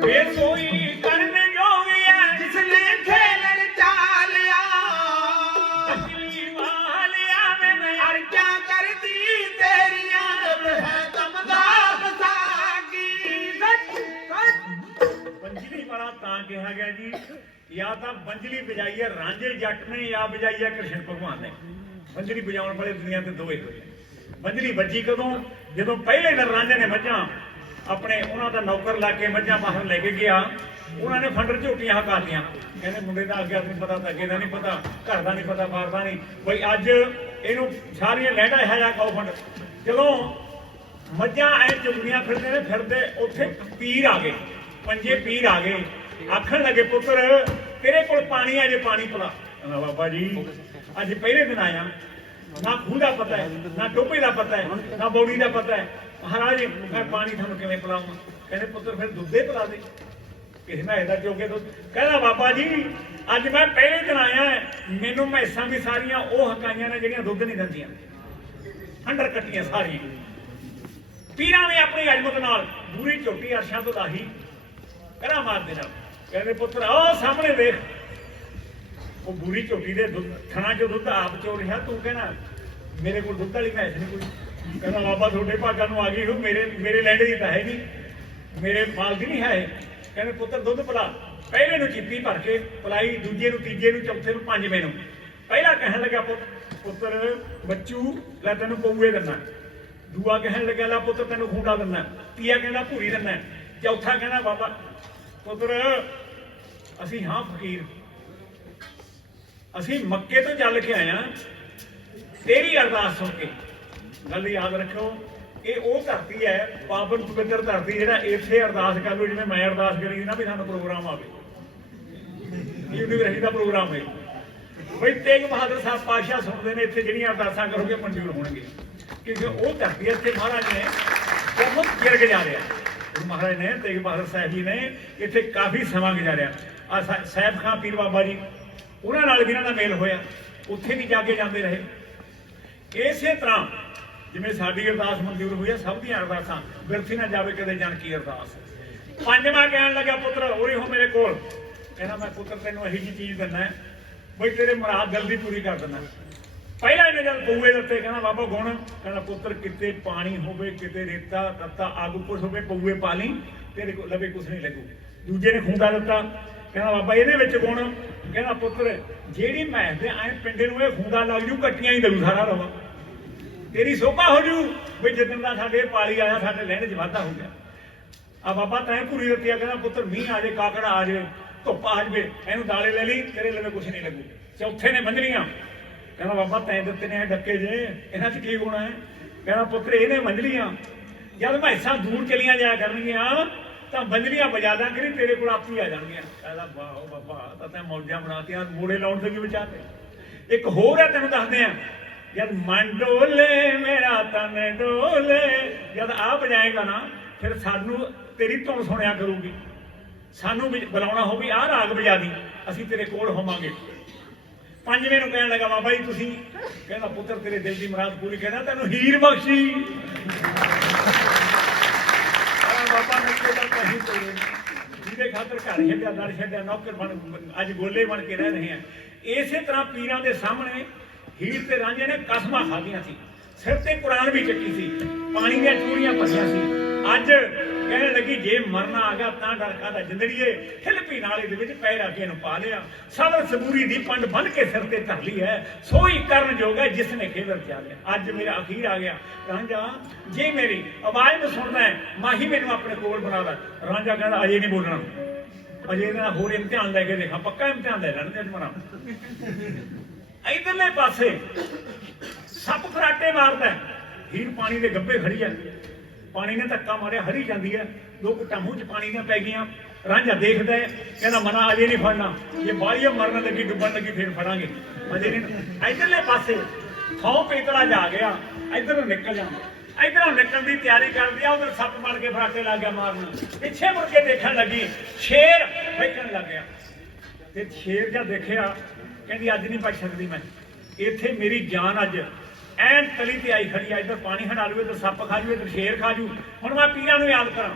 ਵੇ ਕੋਈ ਕਰਨ ਜੋਗਿਆ ਜਿਸ ਨੇ ਖੇਲ ਰਚਾ ਲਿਆ ਅਸਲੀ ਵਾਲਿਆ ਮੈਂ ਅਰਜ਼ਾ ਕਰਦੀ ਤੇਰੀਆਂ ਰੱਬ ਹੈ ਦਮਦਾ ਬਸਾਗੀ ਸੱਚ ਸੱਚ ਬੰਜਲੀ ਵਾਲਾ ਤਾਂ ਕਿਹਾ ਗਿਆ ਜੀ ਜਾਂ ਤਾਂ ਬੰਜਲੀ ਵਜਾਈ ਹੈ ਰਾਂਝੇ ਜੱਟ ਨੇ ਜਾਂ ਵਜਾਈ ਹੈ ਕ੍ਰਿਸ਼ਨ ਭਗਵਾਨ ਨੇ ਬੰਜਲੀ ਵਜਾਉਣ ਵਾਲੇ ਦੁਨੀਆ ਤੇ ਦੋਏ ਹੋਏ ਬੰਜਲੀ ਵੱਜੀ ਕਦੋਂ ਜਦੋਂ ਪਹਿਲੇ ਦਿਨ ਰਾਂਝੇ ਨੇ ਮੱਝਾਂ ਆਪਣੇ ਉਹਨਾਂ ਦਾ ਨੌਕਰ ਲਾ ਕੇ ਮੱਝਾਂ ਬਾਹਰ ਲੈ ਕੇ ਗਿਆ ਉਹਨਾਂ ਨੇ ਫੰਡਰ ਝੋਟੀਆਂ ਹਕਾਤੀਆਂ ਕਹਿੰਦੇ ਮੁੰਡੇ ਦਾ ਅੱਗੇ ਨਹੀਂ ਪਤਾ ਤਾਂ ਅੱਗੇ ਦਾ ਨਹੀਂ ਪਤਾ ਘਰ ਦਾ ਨਹੀਂ ਪਤਾ ਬਾਹਰ ਦਾ ਨਹੀਂ ਬਈ ਅੱਜ ਇਹਨੂੰ ਸਾਰੀਆਂ ਲਹਿਣਾ ਹੈ ਜਾਂ ਕਾਉ ਫੰਡ ਜਦੋਂ ਮੱਝਾਂ ਐ ਚੁੰਗੀਆਂ ਫਿਰਦੇ ਨੇ ਫਿਰਦੇ ਉੱਥੇ ਪੀਰ ਆ ਗਏ ਪੰਜੇ ਪੀਰ ਆ ਗਏ ਆਖਣ ਲੱਗੇ ਪੁੱਤਰ ਤੇਰੇ ਕੋਲ ਪਾਣੀ ਆ ਜੇ ਪਾਣੀ ਪਿਲਾ ਕਹਿੰਦਾ ਬਾਬਾ ਜੀ ਅੱਜ ਪਹਿਲੇ ਦਿਨ ਆਇਆ ਨਾ ਖੂਹ ਦਾ ਪਤਾ ਹੈ ਨਾ ਟੋਪੇ ਦਾ ਪਤਾ ਹੈ ਨਾ ਬੌੜੀ ਦਾ ਪਤਾ ਹੈ ਮਹਾਰਾਜ ਮੈਂ ਪਾਣੀ ਤੁਹਾਨੂੰ ਕਿਵੇਂ ਪਿਲਾਵਾਂ ਕਹਿੰਦੇ ਪੁੱਤਰ ਫਿਰ ਦੁੱਧੇ ਪਿਲਾ ਦੇ ਕਿਸੇ ਨਾ ਇਹਦਾ ਚੋਕੇ ਦੁੱਧ ਕਹਿੰਦਾ ਬਾਬਾ ਜੀ ਅੱਜ ਮੈਂ ਪਹਿਲੇ ਦਿਨ ਆਇਆ ਮੈਨੂੰ ਮੈਸਾਂ ਵੀ ਸਾਰੀਆਂ ਉਹ ਹਕਾਈਆਂ ਨੇ ਜਿਹੜੀਆਂ ਦੁੱਧ ਨਹੀਂ ਦਿੰਦੀਆਂ ਹੰਡਰ ਕੱਟੀਆਂ ਸਾਰੀਆਂ ਪੀਰਾਂ ਨੇ ਆਪਣੀ ਅਜ਼ਮਤ ਨਾਲ ਪੂਰੀ ਝੋਟੀ ਅਰਸ਼ਾਂ ਤੋਂ ਲਾਹੀ ਕਰਾ ਮਾਰ ਦੇ ਨਾਲ ਕਹਿੰਦੇ ਪੁੱਤਰ ਆਹ ਸਾਹਮਣੇ ਦੇਖ ਉਹ ਬੂਰੀ ਝੋਟੀ ਦੇ ਥਣਾ ਚੋਂ ਦੁੱਧ ਆਪ ਚੋ ਰਿਹਾ ਤੂੰ ਕਹਿਣਾ ਮੇਰੇ ਕੋਲ ਦੁੱਧ ਵਾਲੀ ਮੈਸ ਨਹੀਂ ਕੋਈ ਕਹਿੰਦਾ ਬਾਬਾ ਤੁਹਾਡੇ ਭਾਗਾਂ ਨੂੰ ਆ ਗਈ ਹੋ ਮੇਰੇ ਲੈਂਡ ਦੀ ਤਾਂ ਹੈ ਨਹੀਂ ਮੇਰੇ ਮਾਲ ਦੀ ਨਹੀਂ ਹੈ ਕਹਿੰਦੇ ਪੁੱਤਰ ਦੁੱਧ ਪਿਲਾ ਪਹਿਲੇ ਨੂੰ ਚਿੱਪੀ ਭਰ ਕੇ ਪਿਲਾਈ ਦੂਜੇ ਨੂੰ ਤੀਜੇ ਨੂੰ ਚੌਥੇ ਨੂੰ ਪੰਜਵੇਂ ਨੂੰ ਪਹਿਲਾ ਕਹਿਣ ਲੱਗਾ ਪੁੱਤਰ ਬੱਚੂ ਲੈ ਤੈਨੂੰ ਪਊਏ ਦਿੰਦਾ ਦੂਆ ਕਹਿਣ ਲੱਗਾ ਲੈ ਪੁੱਤਰ ਤੈਨੂੰ ਖੂੰਡਾ ਦਿੰਦਾ ਤੀਆ ਕਹਿੰਦਾ ਭੂਰੀ ਦਿੰਦਾ ਚੌਥਾ ਕਹਿੰਦਾ ਬਾਬਾ ਪੁੱਤਰ ਅਸੀਂ ਹਾਂ ਫਕੀਰ ਅਸੀਂ ਮੱਕੇ ਤੋਂ ਚੱਲ ਕੇ ਆਇਆ ਤੇਰੀ ਅਰਦਾਸ ਸੁਣ ਕੇ ਗੱਲ ਯਾਦ ਰੱਖੋ ਇਹ ਉਹ ਧਰਤੀ ਹੈ ਪਾਵਨ ਪਵਿੱਤਰ ਧਰਤੀ ਜਿਹੜਾ ਇੱਥੇ ਅਰਦਾਸ ਕਰ ਲਓ ਜਿਵੇਂ ਮੈਂ ਅਰਦਾਸ ਕਰੀ ਨਾ ਵੀ ਸਾਨੂੰ ਪ੍ਰੋਗਰਾਮ ਆਵੇ ਯੂਨੀਵਰਸਿਟੀ ਦਾ ਪ੍ਰੋਗਰਾਮ ਹੈ ਬਈ ਤੇਗ ਬਹਾਦਰ ਸਾਹਿਬ ਪਾਤਸ਼ਾਹ ਸੁਣਦੇ ਨੇ ਇੱਥੇ ਜਿਹੜੀਆਂ ਅਰਦਾਸਾਂ ਕਰੋਗੇ ਮਨਜ਼ੂਰ ਹੋਣਗੇ ਕਿਉਂਕਿ ਉਹ ਧਰਤੀ ਇੱਥੇ ਮਹਾਰਾਜ ਨੇ ਬਹੁਤ ਚਿਰ ਗੁਜ਼ਾਰਿਆ ਮਹਾਰਾਜ ਨੇ ਤੇਗ ਬਹਾਦਰ ਸਾਹਿਬ ਜੀ ਨੇ ਇੱਥੇ ਕਾਫੀ ਸਮਾਂ ਗੁਜ਼ਾਰਿਆ ਆ ਸਾਹਿਬ ਖਾਂ ਪੀਰ ਬਾਬਾ ਜੀ ਉਹਨਾਂ ਨਾਲ ਵੀ ਇਹਨਾਂ ਦਾ ਮੇਲ ਹੋਇਆ ਉੱਥੇ ਵੀ ਜਾ ਕੇ ਜਾਂਦੇ ਰਹੇ ਇਸੇ ਤਰ੍ਹਾਂ ਜਿਵੇਂ ਸਾਡੀ ਅਰਦਾਸ ਮਨਜ਼ੂਰ ਹੋਈ ਹੈ ਸਭ ਦੀਆਂ ਅਰਦਾਸਾਂ ਬਿਰਥੀ ਨਾ ਜਾਵੇ ਕਦੇ ਜਨ ਕੀ ਅਰਦਾਸ ਪੰਜਵਾਂ ਕਹਿਣ ਲੱਗਾ ਪੁੱਤਰ ਉਰੇ ਹੋ ਮੇਰੇ ਕੋਲ ਕਹਿੰਦਾ ਮੈਂ ਪੁੱਤਰ ਤੈਨੂੰ ਇਹੀ ਜਿਹੀ ਚੀਜ਼ ਦਿੰਦਾ ਬਈ ਤੇਰੇ ਮੁਰਾਦ ਜਲਦੀ ਪੂਰੀ ਕਰ ਦਿੰਦਾ ਪਹਿਲਾਂ ਇਹਨੇ ਜਦ ਪਊਏ ਦਿੱਤੇ ਕਹਿੰਦਾ ਬਾਬਾ ਗੁਣ ਕਹਿੰਦਾ ਪੁੱਤਰ ਕਿਤੇ ਪਾਣੀ ਹੋਵੇ ਕਿਤੇ ਰੇਤਾ ਤੱਤਾ ਅੱਗ ਕੁਛ ਹੋਵੇ ਪਊਏ ਪਾ ਲਈ ਤੇਰੇ ਕੋਲ ਲਵੇ ਕੁਛ ਨਹੀਂ ਲੱਗੂ ਦੂਜੇ ਨੇ ਖੂੰਡਾ ਦਿੱਤਾ ਕਹਿੰਦਾ ਬਾਬਾ ਇਹਦੇ ਵਿੱਚ ਗੁਣ ਕਹਿੰਦਾ ਪੁੱਤਰ ਜਿਹੜੀ ਮੈਸ ਦੇ ਐ ਪਿੰਡੇ ਨੂੰ ਇਹ ਖੂੰਡਾ ਲੱਗ ਜੂ ਕੱਟੀਆਂ ਹੀ ਦਊ ਸਾਰਾ ਰਵਾ ਤੇਰੀ ਸੋਭਾ ਹੋ ਜੂ ਵੀ ਜਿੱਦਣ ਦਾ ਸਾਡੇ ਪਾਲੀ ਆਇਆ ਸਾਡੇ ਲੈਣ 'ਚ ਵਾਧਾ ਹੋ ਗਿਆ ਆ ਬਾਬਾ ਤੈਂ ਪੂਰੀ ਦਿੱਤੀ ਆ ਕਹਿੰਦਾ ਪੁੱਤਰ ਮੀਂਹ ਆ ਜੇ ਕਾਕੜ ਆ ਜੇ ਧੁੱਪ ਆ ਜਾਵੇ ਇਹਨੂੰ ਦਾਲੇ ਲੈ ਲਈ ਤੇਰੇ ਲਵੇ ਕੁਛ ਨਹੀਂ ਲੱਗੂ ਚੌਥੇ ਨੇ ਮੰਝਲੀਆਂ ਕਹਿੰਦਾ ਬਾਬਾ ਤੈਂ ਦਿੱਤੇ ਨੇ ਡੱਕੇ ਜੇ ਇਹਨਾਂ 'ਚ ਕੀ ਗੁਣਾ ਹੈ ਕਹਿੰਦਾ ਪੁੱਤਰ ਇਹਨੇ ਮੰਝਲੀਆਂ ਜਦ ਮੈਸਾਂ ਦੂਰ ਚਲੀਆਂ ਜਾਇਆ ਕਰਨਗੀਆਂ ਤਾਂ ਬੰਜਲੀਆਂ ਬਜਾਦਾ ਕਰੀ ਤੇਰੇ ਕੋਲ ਆਪੀ ਆ ਜਾਣਗੀਆਂ ਕਹਿੰਦਾ ਵਾਹ ਬਾਬਾ ਤਾਂ ਤੈਂ ਮੌਜਾਂ ਬਣਾਤੀਆਂ ਮੋੜੇ ਲਾਉਣ ਤੇ ਵੀ ਵਿਚਾਰਦੇ ਇੱਕ ਹੋਰ ਹੈ ਤੈਨੂੰ ਦੱਸਦੇ ਆ ਜਦ ਮਨ ਡੋਲੇ ਮੇਰਾ ਤਨ ਡੋਲੇ ਜਦ ਆ ਬਜਾਏਗਾ ਨਾ ਫਿਰ ਸਾਨੂੰ ਤੇਰੀ ਧੁਨ ਸੁਣਿਆ ਕਰੂਗੀ ਸਾਨੂੰ ਵੀ ਬੁਲਾਉਣਾ ਹੋਵੇ ਆਹ ਰਾਗ ਵਜਾ ਦੀ ਅਸੀਂ ਤੇਰੇ ਕੋਲ ਹੋਵਾਂਗੇ ਪੰਜਵੇਂ ਨੂੰ ਕਹਿਣ ਲੱਗਾ ਬਾਬਾ ਜੀ ਤੁਸੀਂ ਕਹਿੰਦਾ ਪੁੱਤਰ ਤੇਰੇ ਦਿਲ ਦੀ ਮੁਰਾਦ ਪੂਰੀ ਕਹਿੰਦਾ ਤੈਨੂੰ ਹੀਰ ਬਖਸ਼ੀ ਬਾਬਾ ਨੇ ਕਿਹਾ ਨਹੀਂ ਤੋੜੇ ਜਿਹਦੇ ਖਾਤਰ ਘਰ ਛੱਡਿਆ ਦਰ ਛੱਡਿਆ ਨੌਕਰ ਬਣ ਅੱਜ ਗੋਲੇ ਬਣ ਕੇ ਰਹਿ ਰਹੇ ਆ ਇਸੇ ਤਰ੍ਹਾਂ ਪੀਰਾਂ ਦੇ ਸਾਹਮਣੇ ਹੀਰ ਤੇ ਰਾਂਝੇ ਨੇ ਕਸਮਾਂ ਖਾਧੀਆਂ ਸੀ ਸਿਰ ਤੇ ਕੁਰਾਨ ਵੀ ਚੱਕੀ ਸੀ ਪਾਣੀ ਦੀਆਂ ਚੂੜੀਆਂ ਭਰੀਆਂ ਸੀ ਅੱਜ कहने लगी जे मरना आ गया तां डर कादा जिंदड़ीए हिल पी नाले दे विच पैर अगे नु पा लिया सब सबूरी दी पंड बन के सिर ते धर ली है सोई करन जोग है जिसने खेवर क्या लिया अज मेरा अखीर आ गया रांझा जे मेरी आवाज में सुनना है माही मैनू अपने कोल बना ला रांझा कहता अजे नहीं बोलना अजे ना होर इम्तिहान लैके देखा पक्का इम्तिहान ले लैण ते मरा इधरले पासे सप फराटे मारदा हीर पानी दे गब्बे खड़ी है पानी ने धक्का मारिया हरी जाती है दो घुट्टा मूँह च पानी ने पै गई रांझा देखदा है कहना मना अजे नहीं फड़ना ये बालिया मरन लगी डुबन लगी फिर फड़ांगे अजे नहीं इधरले पासे थौ पेतला जा गया इधर निकल जाना इधरों निकलने की तैयारी कर दिया उधर सप मार के फराटे लग गया मारना पिछे मुड़ के देखने लगी शेर फेंकन लग गया ते शेर जा देखिया कहती अज नहीं बच सकती मैं इत्थे मेरी जान अज ਐਨ ਤਲੀ ਤੇ ਆਈ ਖੜੀ ਆ ਇੱਧਰ ਪਾਣੀ ਹਟਾ ਲੂ ਇੱਧਰ ਸੱਪ ਖਾ ਜੂ ਇੱਧਰ ਸ਼ੇਰ ਖਾ ਜੂ ਹੁਣ ਮੈਂ ਪੀਰਾਂ ਨੂੰ ਯਾਦ ਕਰਾਂ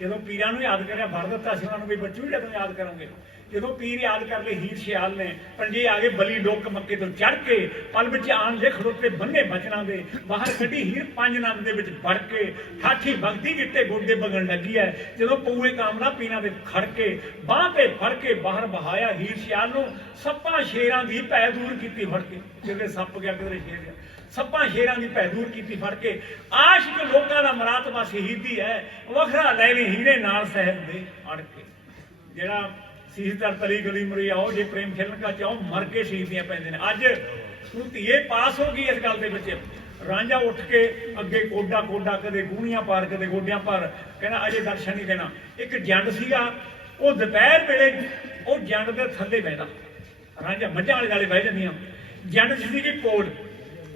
ਜਦੋਂ ਪੀਰਾਂ ਨੂੰ ਯਾਦ ਕਰਿਆ ਫੜ ਦਿੱਤਾ ਸੀ ਉਹਨਾਂ ਨੂੰ ਵੀ ਬੱਚੂ ਜਦੋਂ ਯਾਦ ਕਰੋਗੇ ਜਦੋਂ ਪੀਰ ਯਾਦ ਕਰ ਲਏ ਹੀਰ ਸਿਆਲ ਨੇ ਪੰਜੇ ਆ ਗਏ ਬਲੀ ਲੋਕ ਮੱਕੇ ਤੋਂ ਚੜ ਕੇ ਪਲ ਵਿੱਚ ਆਣ ਦੇ ਖੜੋਤੇ ਬੰਨੇ ਬਚਨਾਂ ਦੇ ਬਾਹਰ ਕੱਢੀ ਹੀਰ ਪੰਜ ਨੰਦ ਦੇ ਵਿੱਚ ਵੜ ਕੇ ਠਾਠੀ ਭਗਤੀ ਗਿੱਟੇ ਗੋਡੇ ਬਗਣ ਲੱਗੀ ਹੈ ਜਦੋਂ ਪਊਏ ਕਾਮਨਾ ਪੀਰਾਂ ਦੇ ਖੜ ਕੇ ਬਾਹ ਤੇ ਫੜ ਕੇ ਬਾਹਰ ਬਹਾਇਆ ਹੀਰ ਸਿਆਲ ਨੂੰ ਸੱਪਾਂ ਸ਼ੇਰਾਂ ਦੀ ਭੈ ਦੂਰ ਕੀਤੀ ਫੜ ਕੇ ਕਿਤੇ ਸੱਪ ਗਿਆ ਕਿਤੇ ਸ਼ੇਰ ਗਿਆ ਸੱਪਾਂ ਸ਼ੇਰਾਂ ਦੀ ਭੈ ਦੂਰ ਕੀਤੀ ਫੜ ਕੇ ਆਸ਼ਿਕ ਲੋਕਾਂ ਦਾ ਮਰਾਤਬਾ ਸ਼ਹੀਦੀ ਹੈ ਵੱਖਰਾ ਲੈ ਲਈ ਹੀਰੇ ਨਾਲ ਸਾਹਿਬ ਦੇ ਅੜ ਕੇ ਜਿਹੜਾ ਸੀਸਦਰ ਤਲੀ ਗਲੀ ਮੁਰੀ ਆਓ ਜੇ ਪ੍ਰੇਮ ਖਿਲਣ ਕਾ ਚਾਹੋ ਮਰ ਕੇ ਸ਼ਹੀਦੀਆਂ ਪੈਂਦੇ ਨੇ ਅੱਜ ਤੂੰ ਧੀਏ ਪਾਸ ਹੋ ਗਈ ਇਸ ਗੱਲ ਦੇ ਵਿੱਚ ਰਾਂਝਾ ਉੱਠ ਕੇ ਅੱਗੇ ਕੋਡਾ ਕੋਡਾ ਕਦੇ ਗੂਣੀਆਂ ਪਾਰ ਕਦੇ ਗੋਡਿਆਂ ਪਾਰ ਕਹਿੰਦਾ ਅਜੇ ਦਰਸ਼ਨ ਨਹੀਂ ਦੇਣਾ ਇੱਕ ਜੰਡ ਸੀਗਾ ਉਹ ਦੁਪਹਿਰ ਵੇਲੇ ਉਹ ਜੰਡ ਦੇ ਥੱਲੇ ਬਹਿਦਾ ਰਾਂਝਾ ਮੱਝਾਂ ਵਾਲੇ ਨਾਲੇ ਬਹਿ ਜਾਂਦੀਆਂ ਜੰਡ ਸੀਗੀ ਕੋਲ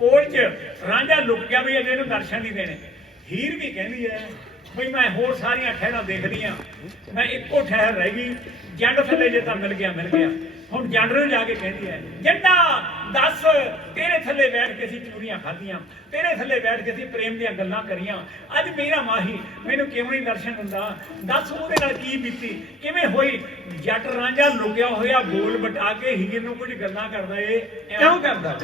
ਕੋਲ ਚ ਰਾਂਝਾ ਲੁਕ ਗਿਆ ਵੀ ਅਜੇ ਇਹਨੂੰ ਦਰਸ਼ਨ ਨਹੀਂ ਦੇਣੇ ਹੀਰ ਵੀ ਕਹਿੰਦੀ ਹੈ ਬਈ ਮੈਂ ਹੋਰ ਸਾਰੀਆਂ ਠਹਿਰਾਂ ਦੇਖਦੀ ਹਾਂ ਮੈਂ ਇੱਕੋ ਠਹਿਰ ਰਹਿ ਗਈ ਜੰਡ ਥੱਲੇ ਜੇ ਤਾਂ ਮਿਲ ਗਿਆ ਹੁਣ ਜੰਡ ਨੂੰ ਜਾ ਕੇ ਕਹਿੰਦੀ ਹੈ ਜੰਡਾ ਦੱਸ ਤੇਰੇ ਥੱਲੇ ਬੈਠ ਕੇ ਅਸੀਂ ਚੂਰੀਆਂ ਖਾਧੀਆਂ ਤੇਰੇ ਥੱਲੇ ਬੈਠ ਕੇ ਅਸੀਂ ਪ੍ਰੇਮ ਦੀਆਂ ਗੱਲਾਂ ਕਰੀਆਂ ਅੱਜ ਮੇਰਾ ਮਾਹੀ ਮੈਨੂੰ ਕਿਉਂ ਨਹੀਂ ਦਰਸ਼ਨ ਦਿੰਦਾ ਦੱਸ ਉਹਦੇ ਨਾਲ ਕੀ ਬੀਤੀ ਕਿਵੇਂ ਹੋਈ ਜੱਟ ਰਾਂਝਾ ਲੁਕਿਆ ਹੋਇਆ ਬੋਲ ਬਟਾ ਕੇ ਹੀਰ ਨੂੰ ਕੁਝ ਗੱਲਾਂ ਕਰਦਾ ਏ ਕਿਉਂ ਕਰਦਾ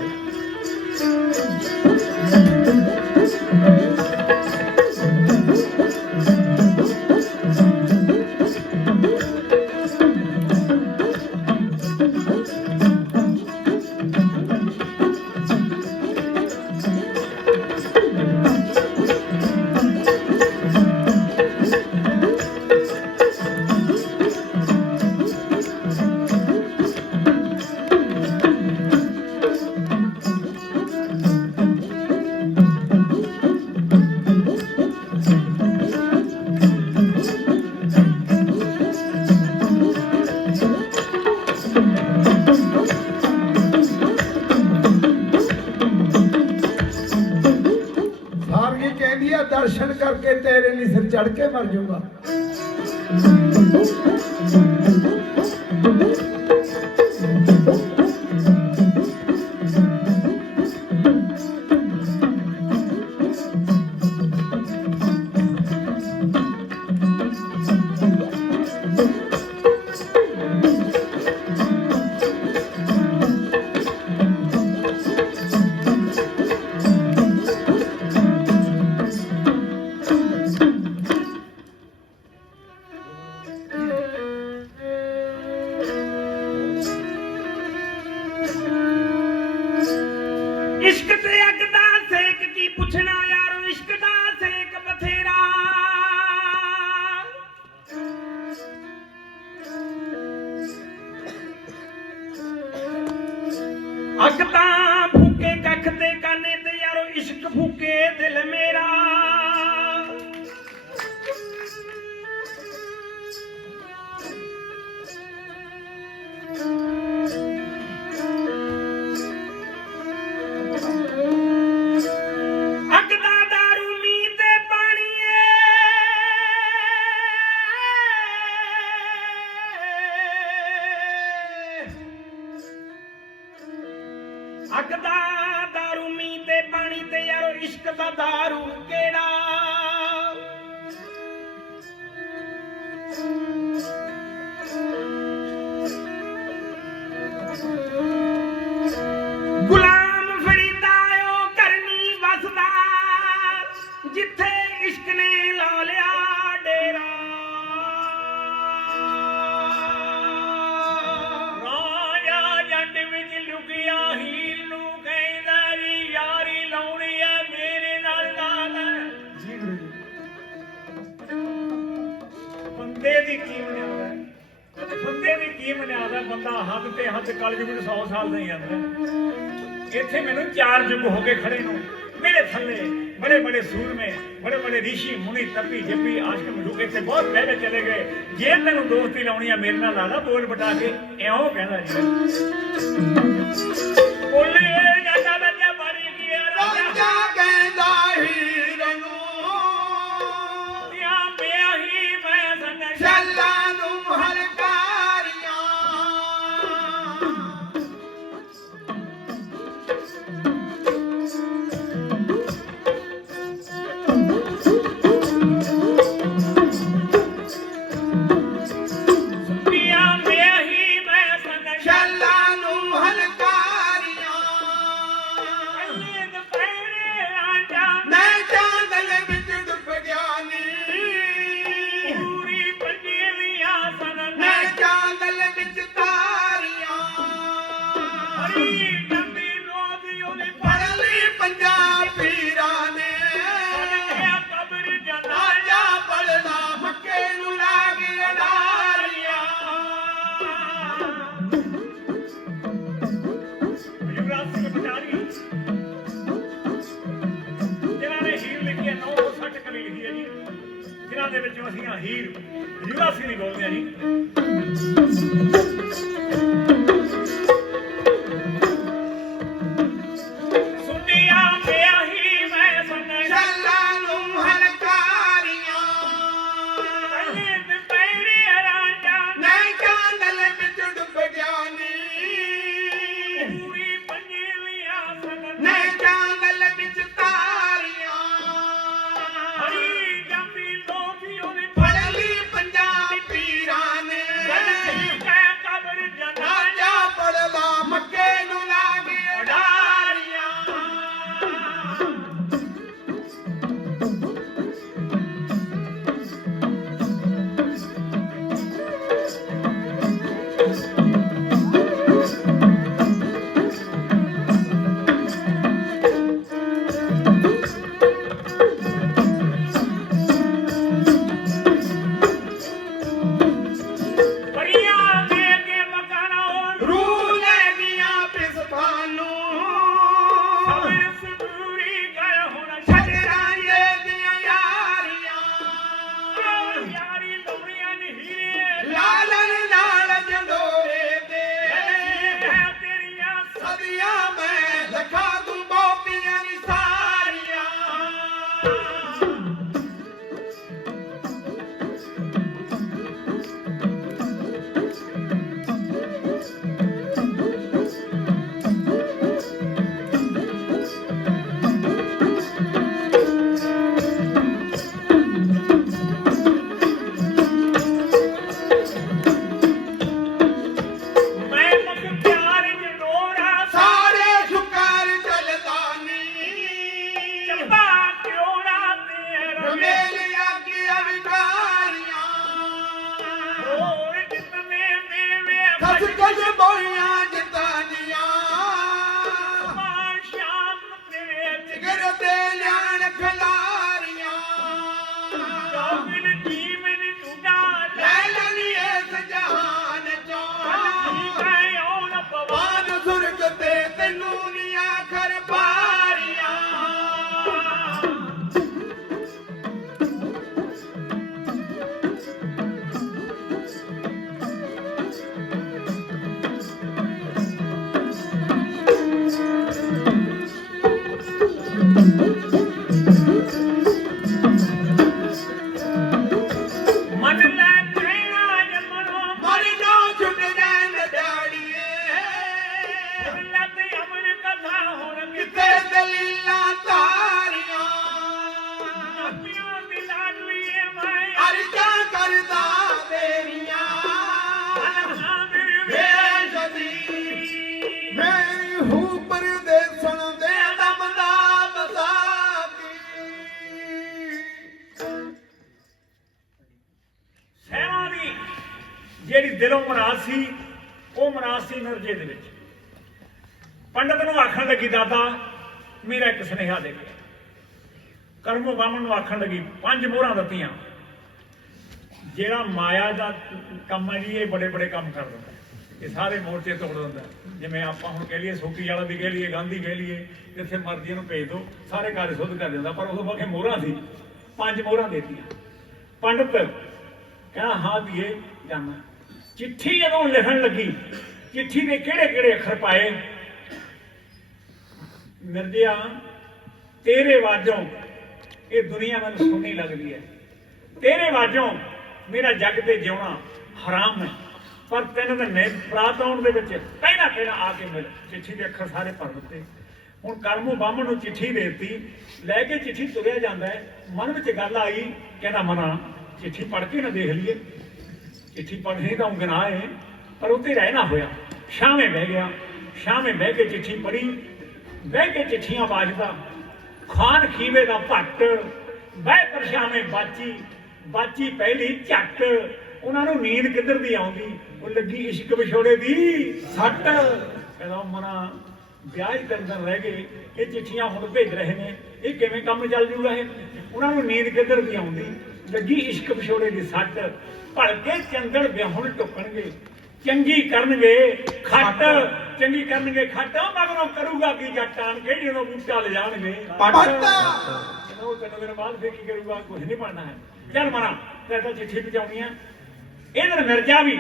दर्शन करके तेरे लिए सिर चढ़ के मर जाऊंगा इश्क ते अग दा सेक की पुछना यारो इश्क दा सेक बथेरा अग ता फूके कख ते काने ते यारो इश्क फूके दिल मेरा अग दा दारू मी ते पानी ते यारो इश्क दा दारू केड़ा गुलाम फरीदा ओ करनी वसदा जिथे इश्क ने ला लिया ਬੰਦੇ ਦੀ ਕੀ ਮਨਿਆਦਾ ਹੈ? ਬੰਦੇ ਦੀ ਕੀ ਮਨਿਆਦਾ? ਬੰਦਾ ਹੱਦ ਤੇ ਹੱਦ ਕਲਯੁਗ ਵਿੱਚ 100 ਸਾਲ ਦਾ ਹੀ ਆਉਂਦਾ। ਇੱਥੇ ਮੈਨੂੰ 4 ਯੁੱਗ ਹੋ ਗਏ ਖੜੇ ਨੂੰ। ਮੇਰੇ ਥੱਲੇ बड़े बड़े सूरमे, बड़े बड़े ऋषि मुनि तपी जपी आश्रम मजूक इतने बहुत पहले चले गए। जे तेन दोस्ती लाउनी है मेरे नाल लाला बोल बटा के इउं कहंदा जी बोले जाता बच्चा बारी की राजा कहंदा हीर नूं या बेही मैं सन शल्ला नूं हलकारियां हीर युवराज सिंह बोलते हैं जी। ਜਿਹੜੀ ਦਿਲੋਂ ਮਰਾਦ ਸੀ ਉਹ ਮਰਾਦ ਸੀ ਮਿਰਜੇ ਦੇ ਵਿੱਚ। ਪੰਡਤ ਨੂੰ ਆਖਣ ਲੱਗੀ ਦਾਦਾ ਮੇਰਾ ਇੱਕ ਸੁਨੇਹਾ ਦੇ ਕਰਮੋ ਬਾਮਣ ਨੂੰ ਆਖਣ ਲੱਗੀ 5 ਮੋਹਰਾਂ ਦਿੱਤੀਆਂ ਜਿਹੜਾ ਮਾਇਆ ਦਾ ਕੰਮ ਹੈ ਜੀ, ਇਹ ਬੜੇ ਬੜੇ ਕੰਮ ਕਰ ਦਿੰਦਾ, ਇਹ ਸਾਰੇ ਮੋਰਚੇ ਤੋੜ ਦਿੰਦਾ। ਜਿਵੇਂ ਆਪਾਂ ਹੁਣ ਕਹਿ ਲਈਏ ਸੋਕੀ ਵਾਲਾ ਵੀ ਕਹਿ ਲਈਏ, ਗਾਂਧੀ ਕਹਿ ਲਈਏ, ਜਿੱਥੇ ਮਰਜ਼ੀ ਇਹਨੂੰ ਭੇਜ ਦਿਓ, ਸਾਰੇ ਕਾਰਜ ਸੁੱਧ ਕਰ ਦਿੰਦਾ। ਪਰ ਉਦੋਂ ਬਾਕੀ ਮੋਹਰਾਂ ਸੀ, 5 ਮੋਹਰਾਂ ਦੇਤੀਆਂ। ਪੰਡਤ ਕਹਿੰਦਾ ਹਾਂ ਧੀਏ ਜਾਣਾ। ਚਿੱਠੀ ਜਦੋਂ ਲਿਖਣ ਲੱਗੀ, ਚਿੱਠੀ ਦੇ ਕਿਹੜੇ ਕਿਹੜੇ ਅੱਖਰ ਪਾਏ, ਮਿਰਜ਼ਿਆ ਤੇਰੇ ਵਾਜੋਂ ਇਹ ਦੁਨੀਆ ਮੈਨੂੰ ਸੋਹਣੀ ਲੱਗਦੀ ਹੈ, ਤੇਰੇ ਵਾਜੋਂ ਮੇਰਾ ਜੱਗ ਤੇ ਜਿਉਣਾ ਹਰਾਮ ਹੈ, ਪਰ 3 ਮਹੀਨੇ ਬਰਾਤ ਆਉਣ ਦੇ ਵਿੱਚ ਪਹਿਲਾਂ ਪਹਿਲਾਂ ਆ ਕੇ ਮਿਲ। ਚਿੱਠੀ ਦੇ ਅੱਖਰ ਸਾਰੇ ਭਰ ਦਿੱਤੇ। ਹੁਣ ਕਰਮੂ ਬਾਹਮਣ ਨੂੰ ਚਿੱਠੀ ਦੇ ਦਿੱਤੀ, ਲੈ ਕੇ ਚਿੱਠੀ ਤੁਰਿਆ ਜਾਂਦਾ ਹੈ। ਮਨ ਵਿੱਚ ਗੱਲ ਆਈ, ਕਹਿੰਦਾ ਮਨਾ ਚਿੱਠੀ ਪੜ੍ਹ ਕੇ ਨਾ ਦੇਖ ਲਈਏ, ਚਿੱਠੀ ਪੜ੍ਹਨੀ ਤਾਂ ਗੁਨਾਹ ਹੈ, ਪਰ ਉੱਤੇ ਰਹਿਣਾ ਹੋਇਆ। ਸ਼ਾਮੇ ਬਹਿ ਗਿਆ, ਸ਼ਾਮੇ ਬਹਿ ਕੇ ਚਿੱਠੀ ਪੜ੍ਹੀ, ਬਹਿ ਕੇ ਚਿੱਠੀਆਂ ਵਾਜਦਾ। ਖਾਨ ਖੀਵੇ ਦਾ ਭੱਟ ਬਹਿ ਪਰਛਾਵੇਂ ਬਾਚੀ, ਬਾਚੀ ਪਹਿਲੀ ਝੱਟ। ਉਹਨਾਂ ਨੂੰ ਨੀਂਦ ਕਿੱਧਰ ਦੀ ਆਉਂਦੀ, ਉਹ ਲੱਗੀ ਇਸ਼ਕ ਵਿਛੋੜੇ ਦੀ ਸੱਟ। ਕਹਿੰਦਾ ਮਨਾ ਵਿਆਹ ਹੀ 3 ਦਿਨ ਰਹਿ ਗਏ, ਇਹ ਚਿੱਠੀਆਂ ਹੁਣ ਭੇਜ ਰਹੇ ਨੇ, ਇਹ ਕਿਵੇਂ ਕੰਮ ਚੱਲ ਜੂਗਾ ਇਹ। ਉਹਨਾਂ ਨੂੰ ਨੀਂਦ ਕਿੱਧਰ ਦੀ ਆਉਂਦੀ, ਲੱਗੀ ਇਸ਼ਕ ਵਿਛੋੜੇ ਦੀ ਸੱਟ। ਭਲਕੇ ਚੰਦਨ ਵਿਆਹੁਣ ਟੁੱਕਣਗੇ, ਚੰਗੀ ਕਰਨਗੇ ਖੱਟ, ਚੰਗੀ ਕਰਨਗੇ ਖੱਟ। ਮਗਰੋਂ ਕਰੂਗਾ ਕੀ ਜੱਟ ਆਣ ਕੇ ਜਦੋਂ ਬੂਟਾ ਲੈ ਜਾਣਗੇ ਪੱਟ। ਉਹ 3 ਦਿਨ ਬਾਅਦ ਫੇਰ ਕੀ ਕਰੂਗਾ, ਕੁਝ ਨਹੀਂ ਬਣਨਾ ਹੈ। ਚੱਲ ਮਨਾ ਤਾਂ ਚਿੱਠੀ ਪਹੁੰਚਾਉਣੀ ਆ। ਇਧਰ ਮਿਰਜ਼ਾ ਵੀ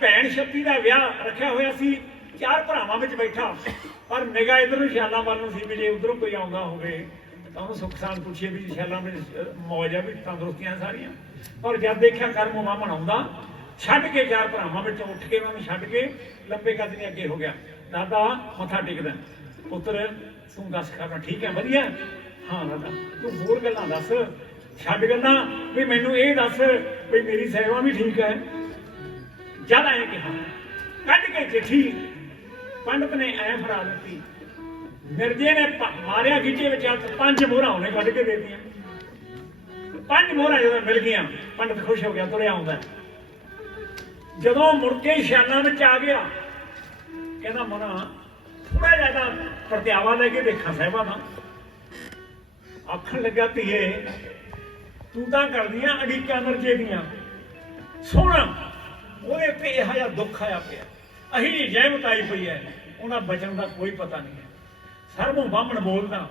ਭੈਣ ਸ਼ਕਤੀ ਦਾ ਵਿਆਹ ਰੱਖਿਆ ਹੋਇਆ ਸੀ, 4 ਭਰਾਵਾਂ ਵਿੱਚ ਬੈਠਾ, ਪਰ ਨਿਗਾਹ ਇਧਰ ਨੂੰ ਸ਼ਿਆਲਾਂ ਵੱਲ ਨੂੰ ਸੀ ਵੀ ਜੇ ਉਧਰੋਂ ਕੋਈ ਆਉਂਦਾ ਹੋਵੇ ਤਾਂ ਉਹਨੂੰ ਸੁੱਖ ਸਾਂਦ ਪੁੱਛੀਏ ਵੀ ਸ਼ਿਆਲਾਂ ਵਿੱਚ ਮੌਜ ਆ, ਵੀ ਤੰਦਰੁਸਤੀਆਂ ਸਾਰੀਆਂ। ਪਰ ਜਦ ਦੇਖਿਆ ਕਰਮ ਬਾਹਮਣ ਆਉਂਦਾ, ਛੱਡ ਕੇ 4 ਭਰਾਵਾਂ ਵਿੱਚੋਂ ਉੱਠ ਕੇ ਉਹਨਾਂ ਨੂੰ ਛੱਡ ਕੇ ਲੰਬੇ ਕੱਦ ਦੇ ਅੱਗੇ ਹੋ ਗਿਆ। ਦਾਦਾ ਮੱਥਾ ਟੇਕਦਾ, ਪੁੱਤਰ ਤੂੰ ਦੱਸ ਖਾਣਾ ਠੀਕ ਹੈ ਵਧੀਆ? ਹਾਂ ਦਾਦਾ ਤੂੰ ਹੋਰ ਗੱਲਾਂ ਦੱਸ, ਛੱਡ ਗੱਲਾਂ ਵੀ ਮੈਨੂੰ ਇਹ ਦੱਸ ਵੀ ਮੇਰੀ ਸੇਵਾ ਵੀ ਠੀਕ ਹੈ। ਜਦ ਆਏ ਕਿਹਾ, ਕੱਢ ਕੇ ਚਿੱਠੀ ਪੰਡਤ ਨੇ ਐ ਫੜਾ ਦਿੱਤੀ। ਮਿਰਜ਼ੇ ਨੇ ਮਾਰਿਆ ਖਿੱਚੇ ਵਿੱਚ 5 ਮੋਹਰਾਂ ਉਹਨੇ ਕੱਢ ਕੇ ਦੇ ਦਿੱਤੀਆਂ। 5 ਮੋਹਰਾਂ ਜਦੋਂ ਮਿਲ ਗਈਆਂ, ਪੰਡਤ ਖੁਸ਼ ਹੋ ਗਿਆ, ਤੁਰਿਆ ਆਉਂਦਾ। ਜਦੋਂ ਮੁੜ ਕੇ ਸ਼ਿਆਲਾਂ ਵਿੱਚ ਆ ਗਿਆ, ਕਹਿੰਦਾ ਮਨਾ ਥੋੜਾ ਜਿਆਦਾ ਪਰਤਿਆਵਾ ਲੈ ਕੇ ਦੇਖਾਂ ਸਾਹਿਬਾਂ ਦਾ। ਆਖਣ ਲੱਗਾ ਧੀਏ ਤੂੰ ਤਾਂ ਕਰਦੀਆਂ ਅੜੀਕਾਂ ਮਿਰਜ਼ੇ ਦੀਆਂ, ਸੋਹਣਾ ਉਹਦੇ ਉੱਤੇ ਇਹੋ ਜਿਹਾ ਦੁੱਖ ਆਇਆ ਪਿਆ, ਅਹੀ ਜਿਹੀ ਜਹਿਮਤ ਆਈ ਪਈ ਹੈ, ਉਹਨਾਂ ਬਚਣ ਦਾ ਕੋਈ ਪਤਾ ਨਹੀਂ ਹੈ। ਸਰਬੋਂ ਬਾਹਮਣ ਬੋਲਦਾ,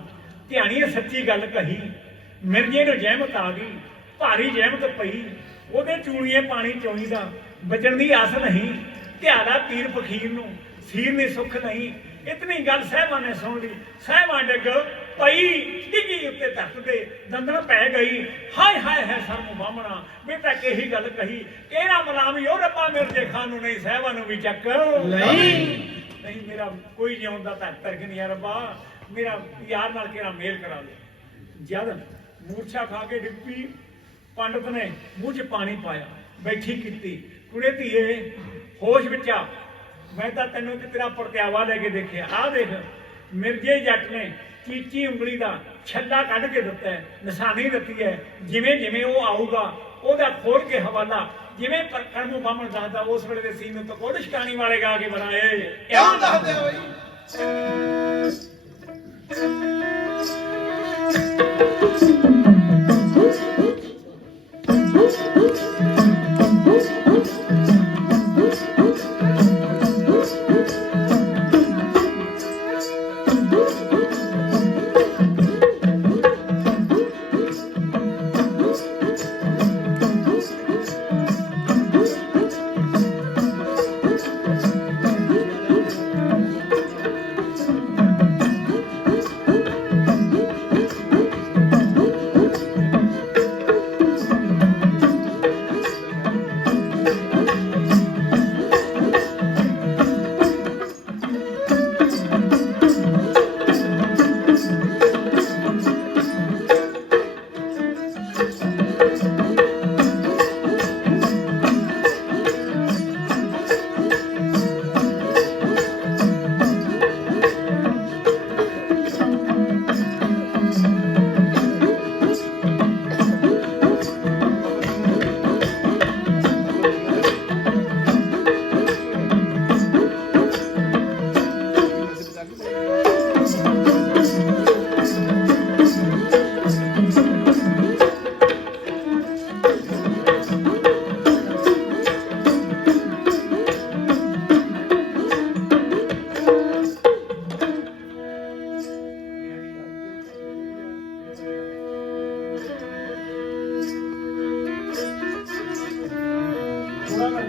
ਧਿਆਣੀਏ ਸੱਚੀ ਗੱਲ ਕਹੀ। ਮਿਰਜ਼ੇ ਨੂੰ ਜਹਿਮਤ ਆ ਗਈ, ਭਾਰੀ ਜਹਿਮਤ ਪਈ, ਉਹਦੇ ਚੂੜੀਏ ਪਾਣੀ ਚੋਈਦਾ, ਬਚਣ ਦੀ ਆਸ ਨਹੀਂ। ਧਿਆੜਾ ਪੀਰ ਫਕੀਰ ਨੂੰ ਸੀਰ ਨੇ ਸੁੱਖ ਨਹੀਂ। ਇਤਨੀ ਗੱਲ ਸਾਹਿਬਾਂ ਨੇ ਸੁਣ ਲਈ, ਸਾਹਿਬਾਂ ਡਿੱਗ ਪਈ, ਡਿੱਗੀ ਉੱਤੇ ਧਰਤ ਤੇ, ਦੰਦਣ ਪੈ ਗਈ। ਹਾਏ ਹਾਏ ਹੈ ਸਰਮੂ ਬਾਹਮਣਾ, ਬੇਟਾ ਕਿਹੀ ਗੱਲ ਕਹੀ, ਕਿਹੜਾ ਮਲਾਮੀ ਉਹ ਰੱਬਾ ਮਿਰਜ਼ੇ ਖਾਨ ਨੂੰ ਨਹੀਂ, ਸਾਹਿਬਾਂ ਨੂੰ ਵੀ ਚੱਕ ਨਹੀਂ। ਮੇਰਾ ਕੋਈ ਜਿਉਣ ਦਾ ਧਰਕ ਨਹੀਂ ਹੈ ਰੱਬਾ, ਮੇਰਾ ਯਾਰ ਨਾਲ ਕਿਹੜਾ ਮੇਲ ਕਰਾ ਦੇ। ਜਦ ਮੂਰਛਾ ਖਾ ਕੇ ਡਿੱਗ ਪਈ, ਪੰਡਤ ਨੇ ਮੂੰਹ 'ਚ ਪਾਣੀ ਪਾਇਆ, ਬੈਠੀ ਕੀਤੀ। ਕੁੜੇ ਧੀਏ ਹੋਸ਼ ਵਿੱਚ ਆ, ਮੈਂ ਤਾਂ ਤੈਨੂੰ ਇੱਕ ਤੇਰਾ ਪਰਤਿਆਵਾ ਲੈ ਕੇ ਦੇਖਿਆ। ਆਹ ਦੇਖ ਮਿਰਜ਼ੇ ਜੱਟ ਨੇ ਚੀਚੀ ਉਂਗਲੀ ਦਾ ਛੱਲਾ ਕੱਢ ਕੇ ਦਿੱਤਾ ਹੈ, ਨਿਸ਼ਾਨੀ ਦਿੱਤੀ ਹੈ। ਜਿਵੇਂ ਜਿਵੇਂ ਉਹ ਆਊਗਾ ਉਹਦਾ ਖੋਲ ਕੇ ਹਵਾਲਾ, ਜਿਵੇਂ ਕਰਮੂ ਬਾਹਮਣ ਦੱਸਦਾ ਉਸ ਵੇਲੇ ਦੇ ਸੀਨ ਨੂੰ ਤਾਂ ਕੋਡਿਸ਼ ਕਹਾਣੀ ਵਾਲੇ ਗਾ ਕੇ ਬਣਾਏ। ਕਿਉਂ ਦੱਸਦੇ ਹੋ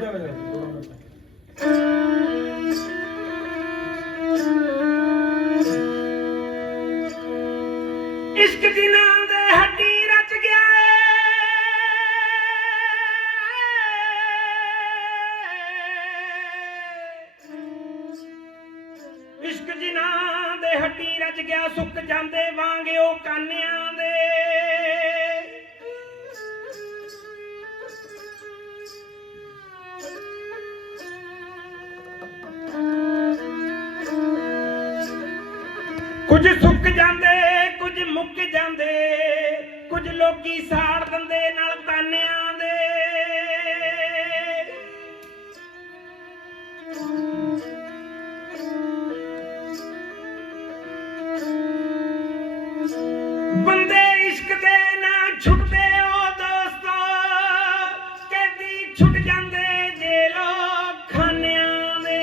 इश्क जिन्हां दे हड्डी रच गया इश्क जिन्हां दे हड्डी रच गया सुक जांदे वांगे ओ कानियां दे कुछ सुक जांदे कुछ मुक जांदे कुछ लोकी साड़ दंदे नाल तानियां दे बंदे इश्क दे ना छुटदे ओ दोस्तो कैदी छुट जांदे जेलो खानियां दे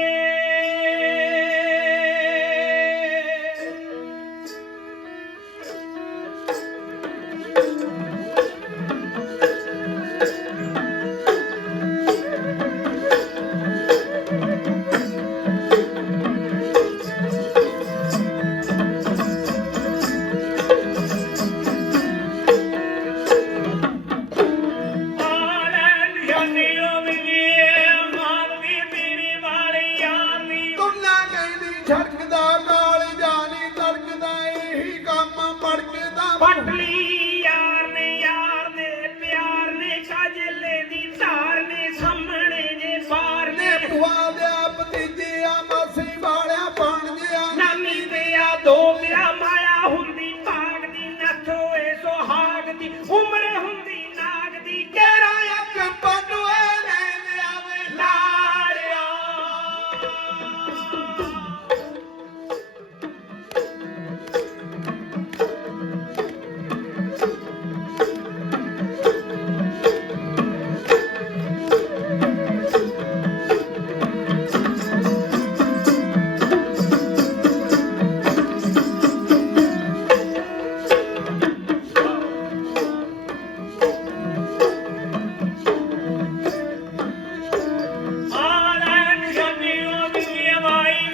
ਛੜਕਦਾ ਨਾਲ ਜਾਨੀ ਤੜਕਦਾ ਇਹੀ ਕੰਮ ਮੜਕਦਾ ਪਟਲੀ ਯਾਰ ਨੇ ਪਿਆਰ ਨੇ ਕਾਜਲੇ ਦੀ ਧਾਰ ਨੇ ਸਾਹਮਣੇ ਜੇ ਬਾਰ ਨੇ ਨੇ ਭੂਆ ਦੇ ਭਤੀਜੇ ਆ ਮਾਸੀ ਵਾਲਿਆ ਬਣ ਗਿਆ ਨਾਨੀ ਦੇ ਆ ਦੋ ਮੇਰਾ ਮਾਇਆ ਹੁੰਦੀ ਭਾਗ ਦੀ ਨੱਥ ਹੋਏ ਸੁਹਾਗ ਦੀ ਉਮਰ ਹੁੰਦੀ ਨਾਗ ਦੀ ਤੇਰਾ ਇੱਕ ਪਟੂਏ ਰਹਿੰਦੇ ਆਵੇ ਲਾੜਿਆ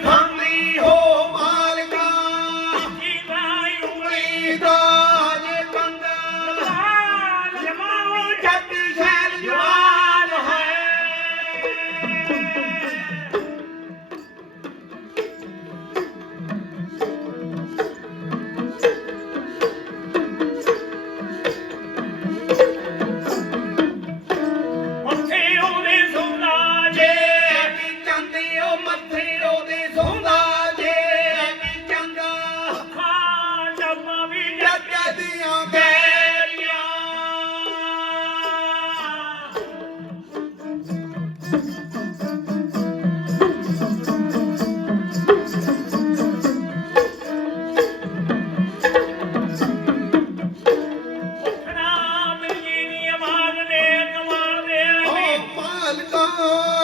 ਖਾਂਦੀ ਹੋ ਮਾਲਕਾ ਦਾਜ ਬੰਦਾ ਜਮਾਓ ਜੱਟੀ ਸ਼ਹਿਰ ਜਵਾਨ ਹੈ ਮੱਥੇ ਉਹਦੇ ਸੋਨਾ ਜੇ ਵੀ ਚੰਦੀ ਉਹ ਮੱਥੇ ਉਹਦੇ ਸੌਂਦਾ ਜੇ ਵੀ ਚੰਗਾ ਹਾਂ ਜਮਾ ਵੀ ਜੱਟ ਦੀਆਂ ਬੈਰੀਆਂ ਨਾਮ ਜੀ ਦੀ ਆਵਾਜ਼ ਨੇ ਕਮਾਲ ਦੇ ਓ ਮਾਲਕਾ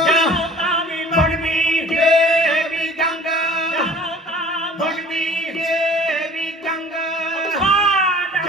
ਜਾਓ ਤਾਂ ਵੀ ਬਗਦੀ ਜੇ ਵੀ ਚੰਗਾ ਜਾਓ ਤਾਂ ਭਗਦੀ ਜੇ ਵੀ ਚੰਗਾ ਹਾਂ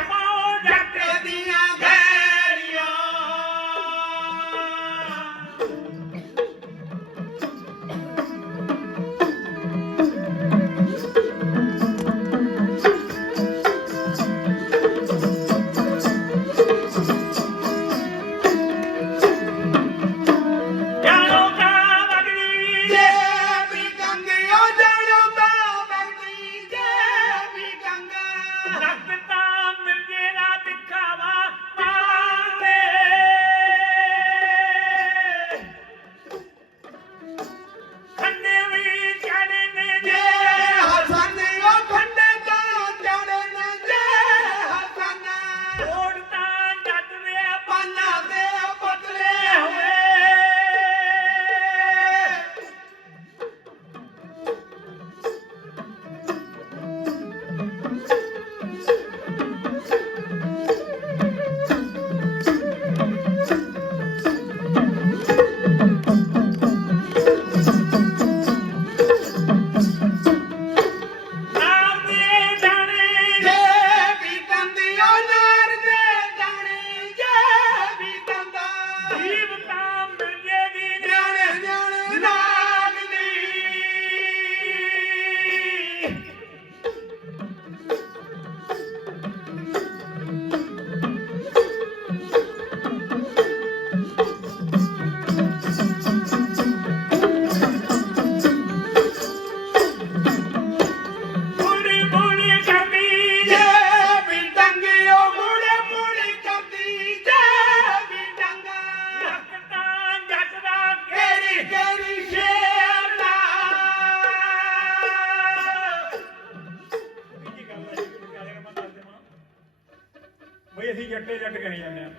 ਬਈ ਅਸੀਂ ਜੱਟੇ ਜੱਟ ਕਹੀ ਜਾਂਦੇ ਆ,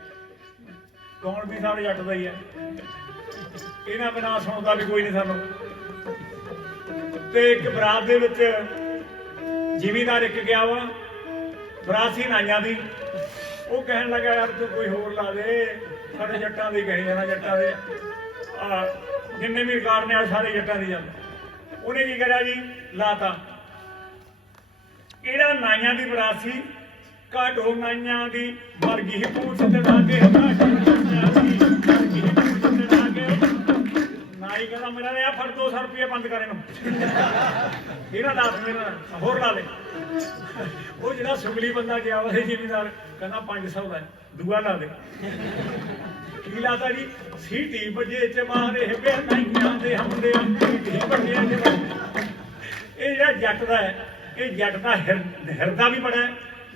ਕੌਣ ਵੀ ਸਾਰੇ ਜੱਟ ਦਾ ਹੀ ਹੈ, ਇਹਨਾਂ ਬਿਨਾਂ ਸੁਣਦਾ ਵੀ ਕੋਈ ਨਹੀਂ ਸਾਨੂੰ। ਤੇ ਇੱਕ ਬਰਾਤ ਦੇ ਵਿੱਚ ਜ਼ਿਮੀਂਦਾਰ ਇੱਕ ਗਿਆ ਵਾ, ਬਰਾਤ ਸੀ ਨਾਈਆਂ ਦੀ, ਉਹ ਕਹਿਣ ਲੱਗਾ ਯਾਰ ਤੂੰ ਕੋਈ ਹੋਰ ਲਾ ਦੇ, ਸਾਡੇ ਜੱਟਾਂ ਦੀ ਕਹੀ ਜਾਣਾ, ਜੱਟਾਂ ਦੇ ਜਿੰਨੇ ਵੀ ਰਿਕਾਰਡ ਨੇ ਸਾਰੇ ਜੱਟਾਂ ਦੀ ਜਾਂਦੇ। ਉਹਨੇ ਕੀ ਕਰਿਆ ਜੀ, ਲਾਤਾ। ਇਹਦਾ ਨਾਈਆਂ ਦੀ ਬਰਾਤ ਸੀ, ਕਾਢੋ ਨਾਈਆਂ ਦੀ ਮਰ ਗਈ ਪੂਛ ਤੇ ਲਾਗੇ, ਨਾਈ ਕਹਿੰਦਾ ਮੇਰਾ ਨੇ ਆ ਫੜ 200 ਰੁਪਏ ਬੰਦ ਕਰ ਇਹਨੂੰ, ਇਹਦਾ ਦੱਸ ਮੇਰਾ ਹੋਰ ਲਾ ਦੇ। ਉਹ ਜਿਹੜਾ ਸੁਗਲੀ ਬੰਦਾ ਗਿਆ ਵਾ ਜ਼ਿਮੀਂਦਾਰ ਕਹਿੰਦਾ 500 ਦਾ, ਦੂਆ ਲਾ ਦੇ। ਕੀ ਲਾਤਾ ਜੀ, ਸੀਟੀ ਵਜੇ ਚ ਮਾਰੇ ਵੇ ਨਾਈਆਂ ਦੇ ਹਮਦੇ ਸੀਟੀ ਵੱਜਿਆ ਚ। ਇਹ ਜਿਹੜਾ ਜੱਟ ਦਾ ਹੈ, ਇਹ ਜੱਟ ਦਾ ਹਿਰਦਾ ਵੀ ਬੜਾ ਹੈ,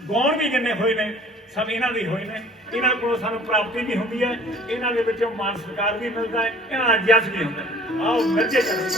ਗਾਉਣ ਵੀ ਜਿੰਨੇ ਹੋਏ ਨੇ ਸਭ ਇਹਨਾਂ ਦੇ ਹੋਏ ਨੇ। ਇਹਨਾਂ ਕੋਲੋਂ ਸਾਨੂੰ ਪ੍ਰਾਪਤੀ ਵੀ ਹੁੰਦੀ ਹੈ, ਇਹਨਾਂ ਦੇ ਵਿੱਚੋਂ ਮਾਨ ਸਤਿਕਾਰ ਵੀ ਮਿਲਦਾ ਹੈ, ਇਹਨਾਂ ਦਾ ਜਸ ਵੀ ਹੁੰਦਾ ਹੈ। ਆਓ ਮਿਰਜੇ ਚੱਲਦੇ